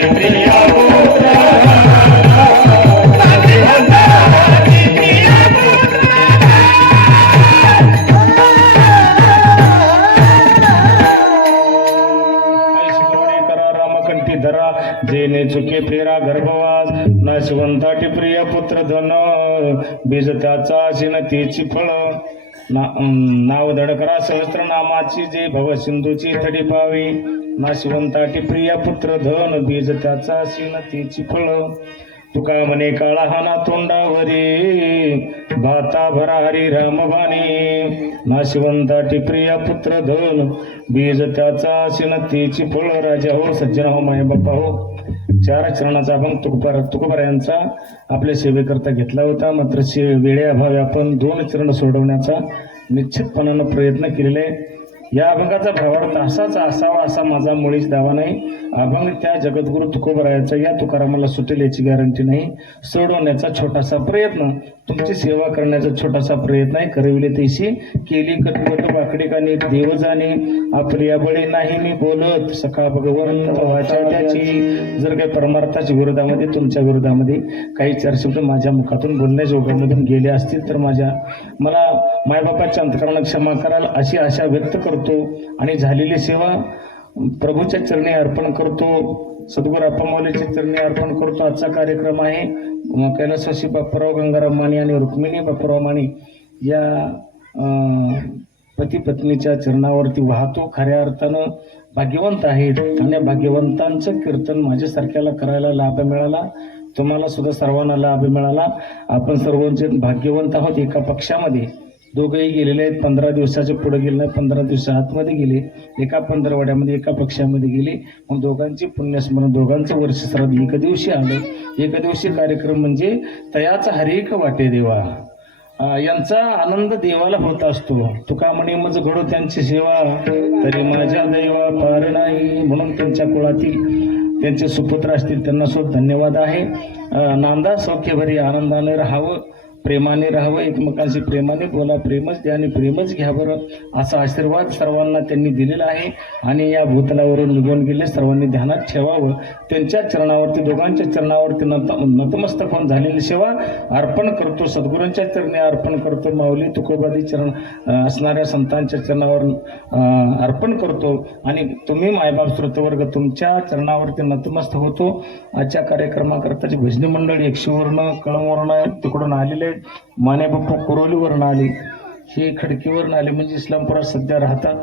ऐशिकवणे करा रामकंठी धरा जेने चुके फेरा गर्भवास नाशिवंताटी प्रिय पुत्र धन बीज त्याचा शिन तेची फळ नाव धड करा सहस्त्रनामाची जे भव सिंधूची थडी पावी नाशिवंताटी प्रिय पुत्र धन बीज त्याचा शिन तेची फळ तुका म्हणे काळा हाना तोंडावरी भाता भरा हरी रामबाणी नाशिवंताटी प्रिय पुत्र धन बीज त्याचा शिनतेची फळ राजा हो सज्जन हो माय बाप्पा हो चार चरणाचा आपण तुकोबार यांचा आपल्या सेवेकरता घेतला होता मात्र वेळेअभावी आपण 2 चरण सोडवण्याचा निश्चितपणानं प्रयत्न केलेला आहे या अभंगाचा भावार्थ असाच असावा असा माझा मुळीच दावा नाही अभंग त्या जगद्गुरु तुकोबरायाचा या तुकारामाला सुटेल याची गॅरंटी नाही सोडवण्याचा छोटासा प्रयत्न तुमची सेवा करण्याचा छोटासा प्रयत्न आहे करविले तैशी केली कटकट वाकडी का नीट देव जाणे आपल्या बळी नाही मी बोलत सखा भगवंत वाचा त्याची जर काही परमार्थाच्या विरोधामध्ये तुमच्या विरोधामध्ये काही चार शब्द माझ्या मुखातून बोलण्याच्या उघडमधून गेले असतील तर मला मायबापाच्या अंतकरणाला क्षमा कराल अशी आशा व्यक्त करतो आणि झालेली सेवा प्रभूच्या चरणी अर्पण करतो सद्गुरू अप्पामाऊलीच्या चरणी अर्पण करतो आजचा कार्यक्रम आहे कैलासवासी बापूराव गंगाराम माने आणि रुक्मिणी बापूराव माने या पती पत्नीच्या चरणावरती वाहतो खऱ्या अर्थानं भाग्यवंत आहेत आणि भाग्यवंतांचं कीर्तन माझ्यासारख्याला करायला लाभ मिळाला तुम्हाला सुद्धा सर्वांना लाभ मिळाला आपण सर्वांचे भाग्यवंत आहोत एका पक्षामध्ये दोघंही गेलेले आहेत 15 दिवसाच्या पुढे गेले नाही 15 दिवस आतमध्ये गेले एका पंधरवड्यामध्ये एका पक्षामध्ये गेले मग दोघांची पुण्यस्मरण दोघांचं वर्ष श्राद्ध एक दिवशी आलं एक दिवशी कार्यक्रम म्हणजे तयाचा हरेक वाटे देवा यांचा आनंद देवाला होत असतो तुका म्हणे मज घडो त्यांची सेवा तरी माझ्या दैवा पार नाही म्हणून त्यांच्या कुळातील त्यांचे सुपुत्र असतील त्यांना सुद्धा धन्यवाद आहे नांदा सौख्यभरी आनंदाने राहावं प्रेमाने राहावं एकमेकांशी प्रेमाने बोला प्रेमच द्या आणि प्रेमच घ्या बरं असा आशीर्वाद सर्वांना त्यांनी दिलेला आहे आणि या भूतलावरून निघून गेले सर्वांनी ध्यानात ठेवावं त्यांच्या चरणावरती दोघांच्या चरणावरती नतमस्तक होऊन झालेली सेवा अर्पण करतो सद्गुरूंच्या चरणी अर्पण करतो माऊली तुकोबादी चरण असणाऱ्या संतांच्या चरणावर अर्पण करतो आणि तुम्ही मायबाप श्रोतवर्ग तुमच्या चरणावरती नतमस्तक होतो आजच्या कार्यक्रमाकरताची भजनी मंडळी 100वरनं कळमवरनं तिकडून आलेले माने बाप्पा कुरोलीवरून आले हे खडकीवरून आले म्हणजे इस्लामपुरात सध्या राहतात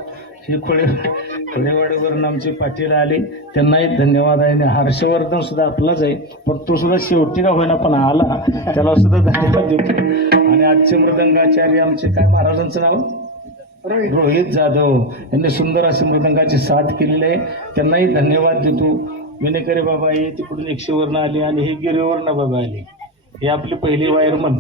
हे खोडेवाडीवरून आमचे पाटील आले त्यांनाही धन्यवाद आहे आणि हर्षवर्धन सुद्धा आपलाच आहे पण तो सुद्धा शेवटी का होईना पण आला त्याला सुद्धा धन्यवाद देतो आणि आजचे मृदंगाचार्य आमचे काय महाराजांचं नाव रोहित जाधव यांनी सुंदर अशी मृदंगाची साथ केलेली आहे त्यांनाही धन्यवाद देतो विनेकरे बाबा हे तिकडून 100वरनं आले आणि हे गिरीवरनं बाबा आले हे आपली पहिली वायरमन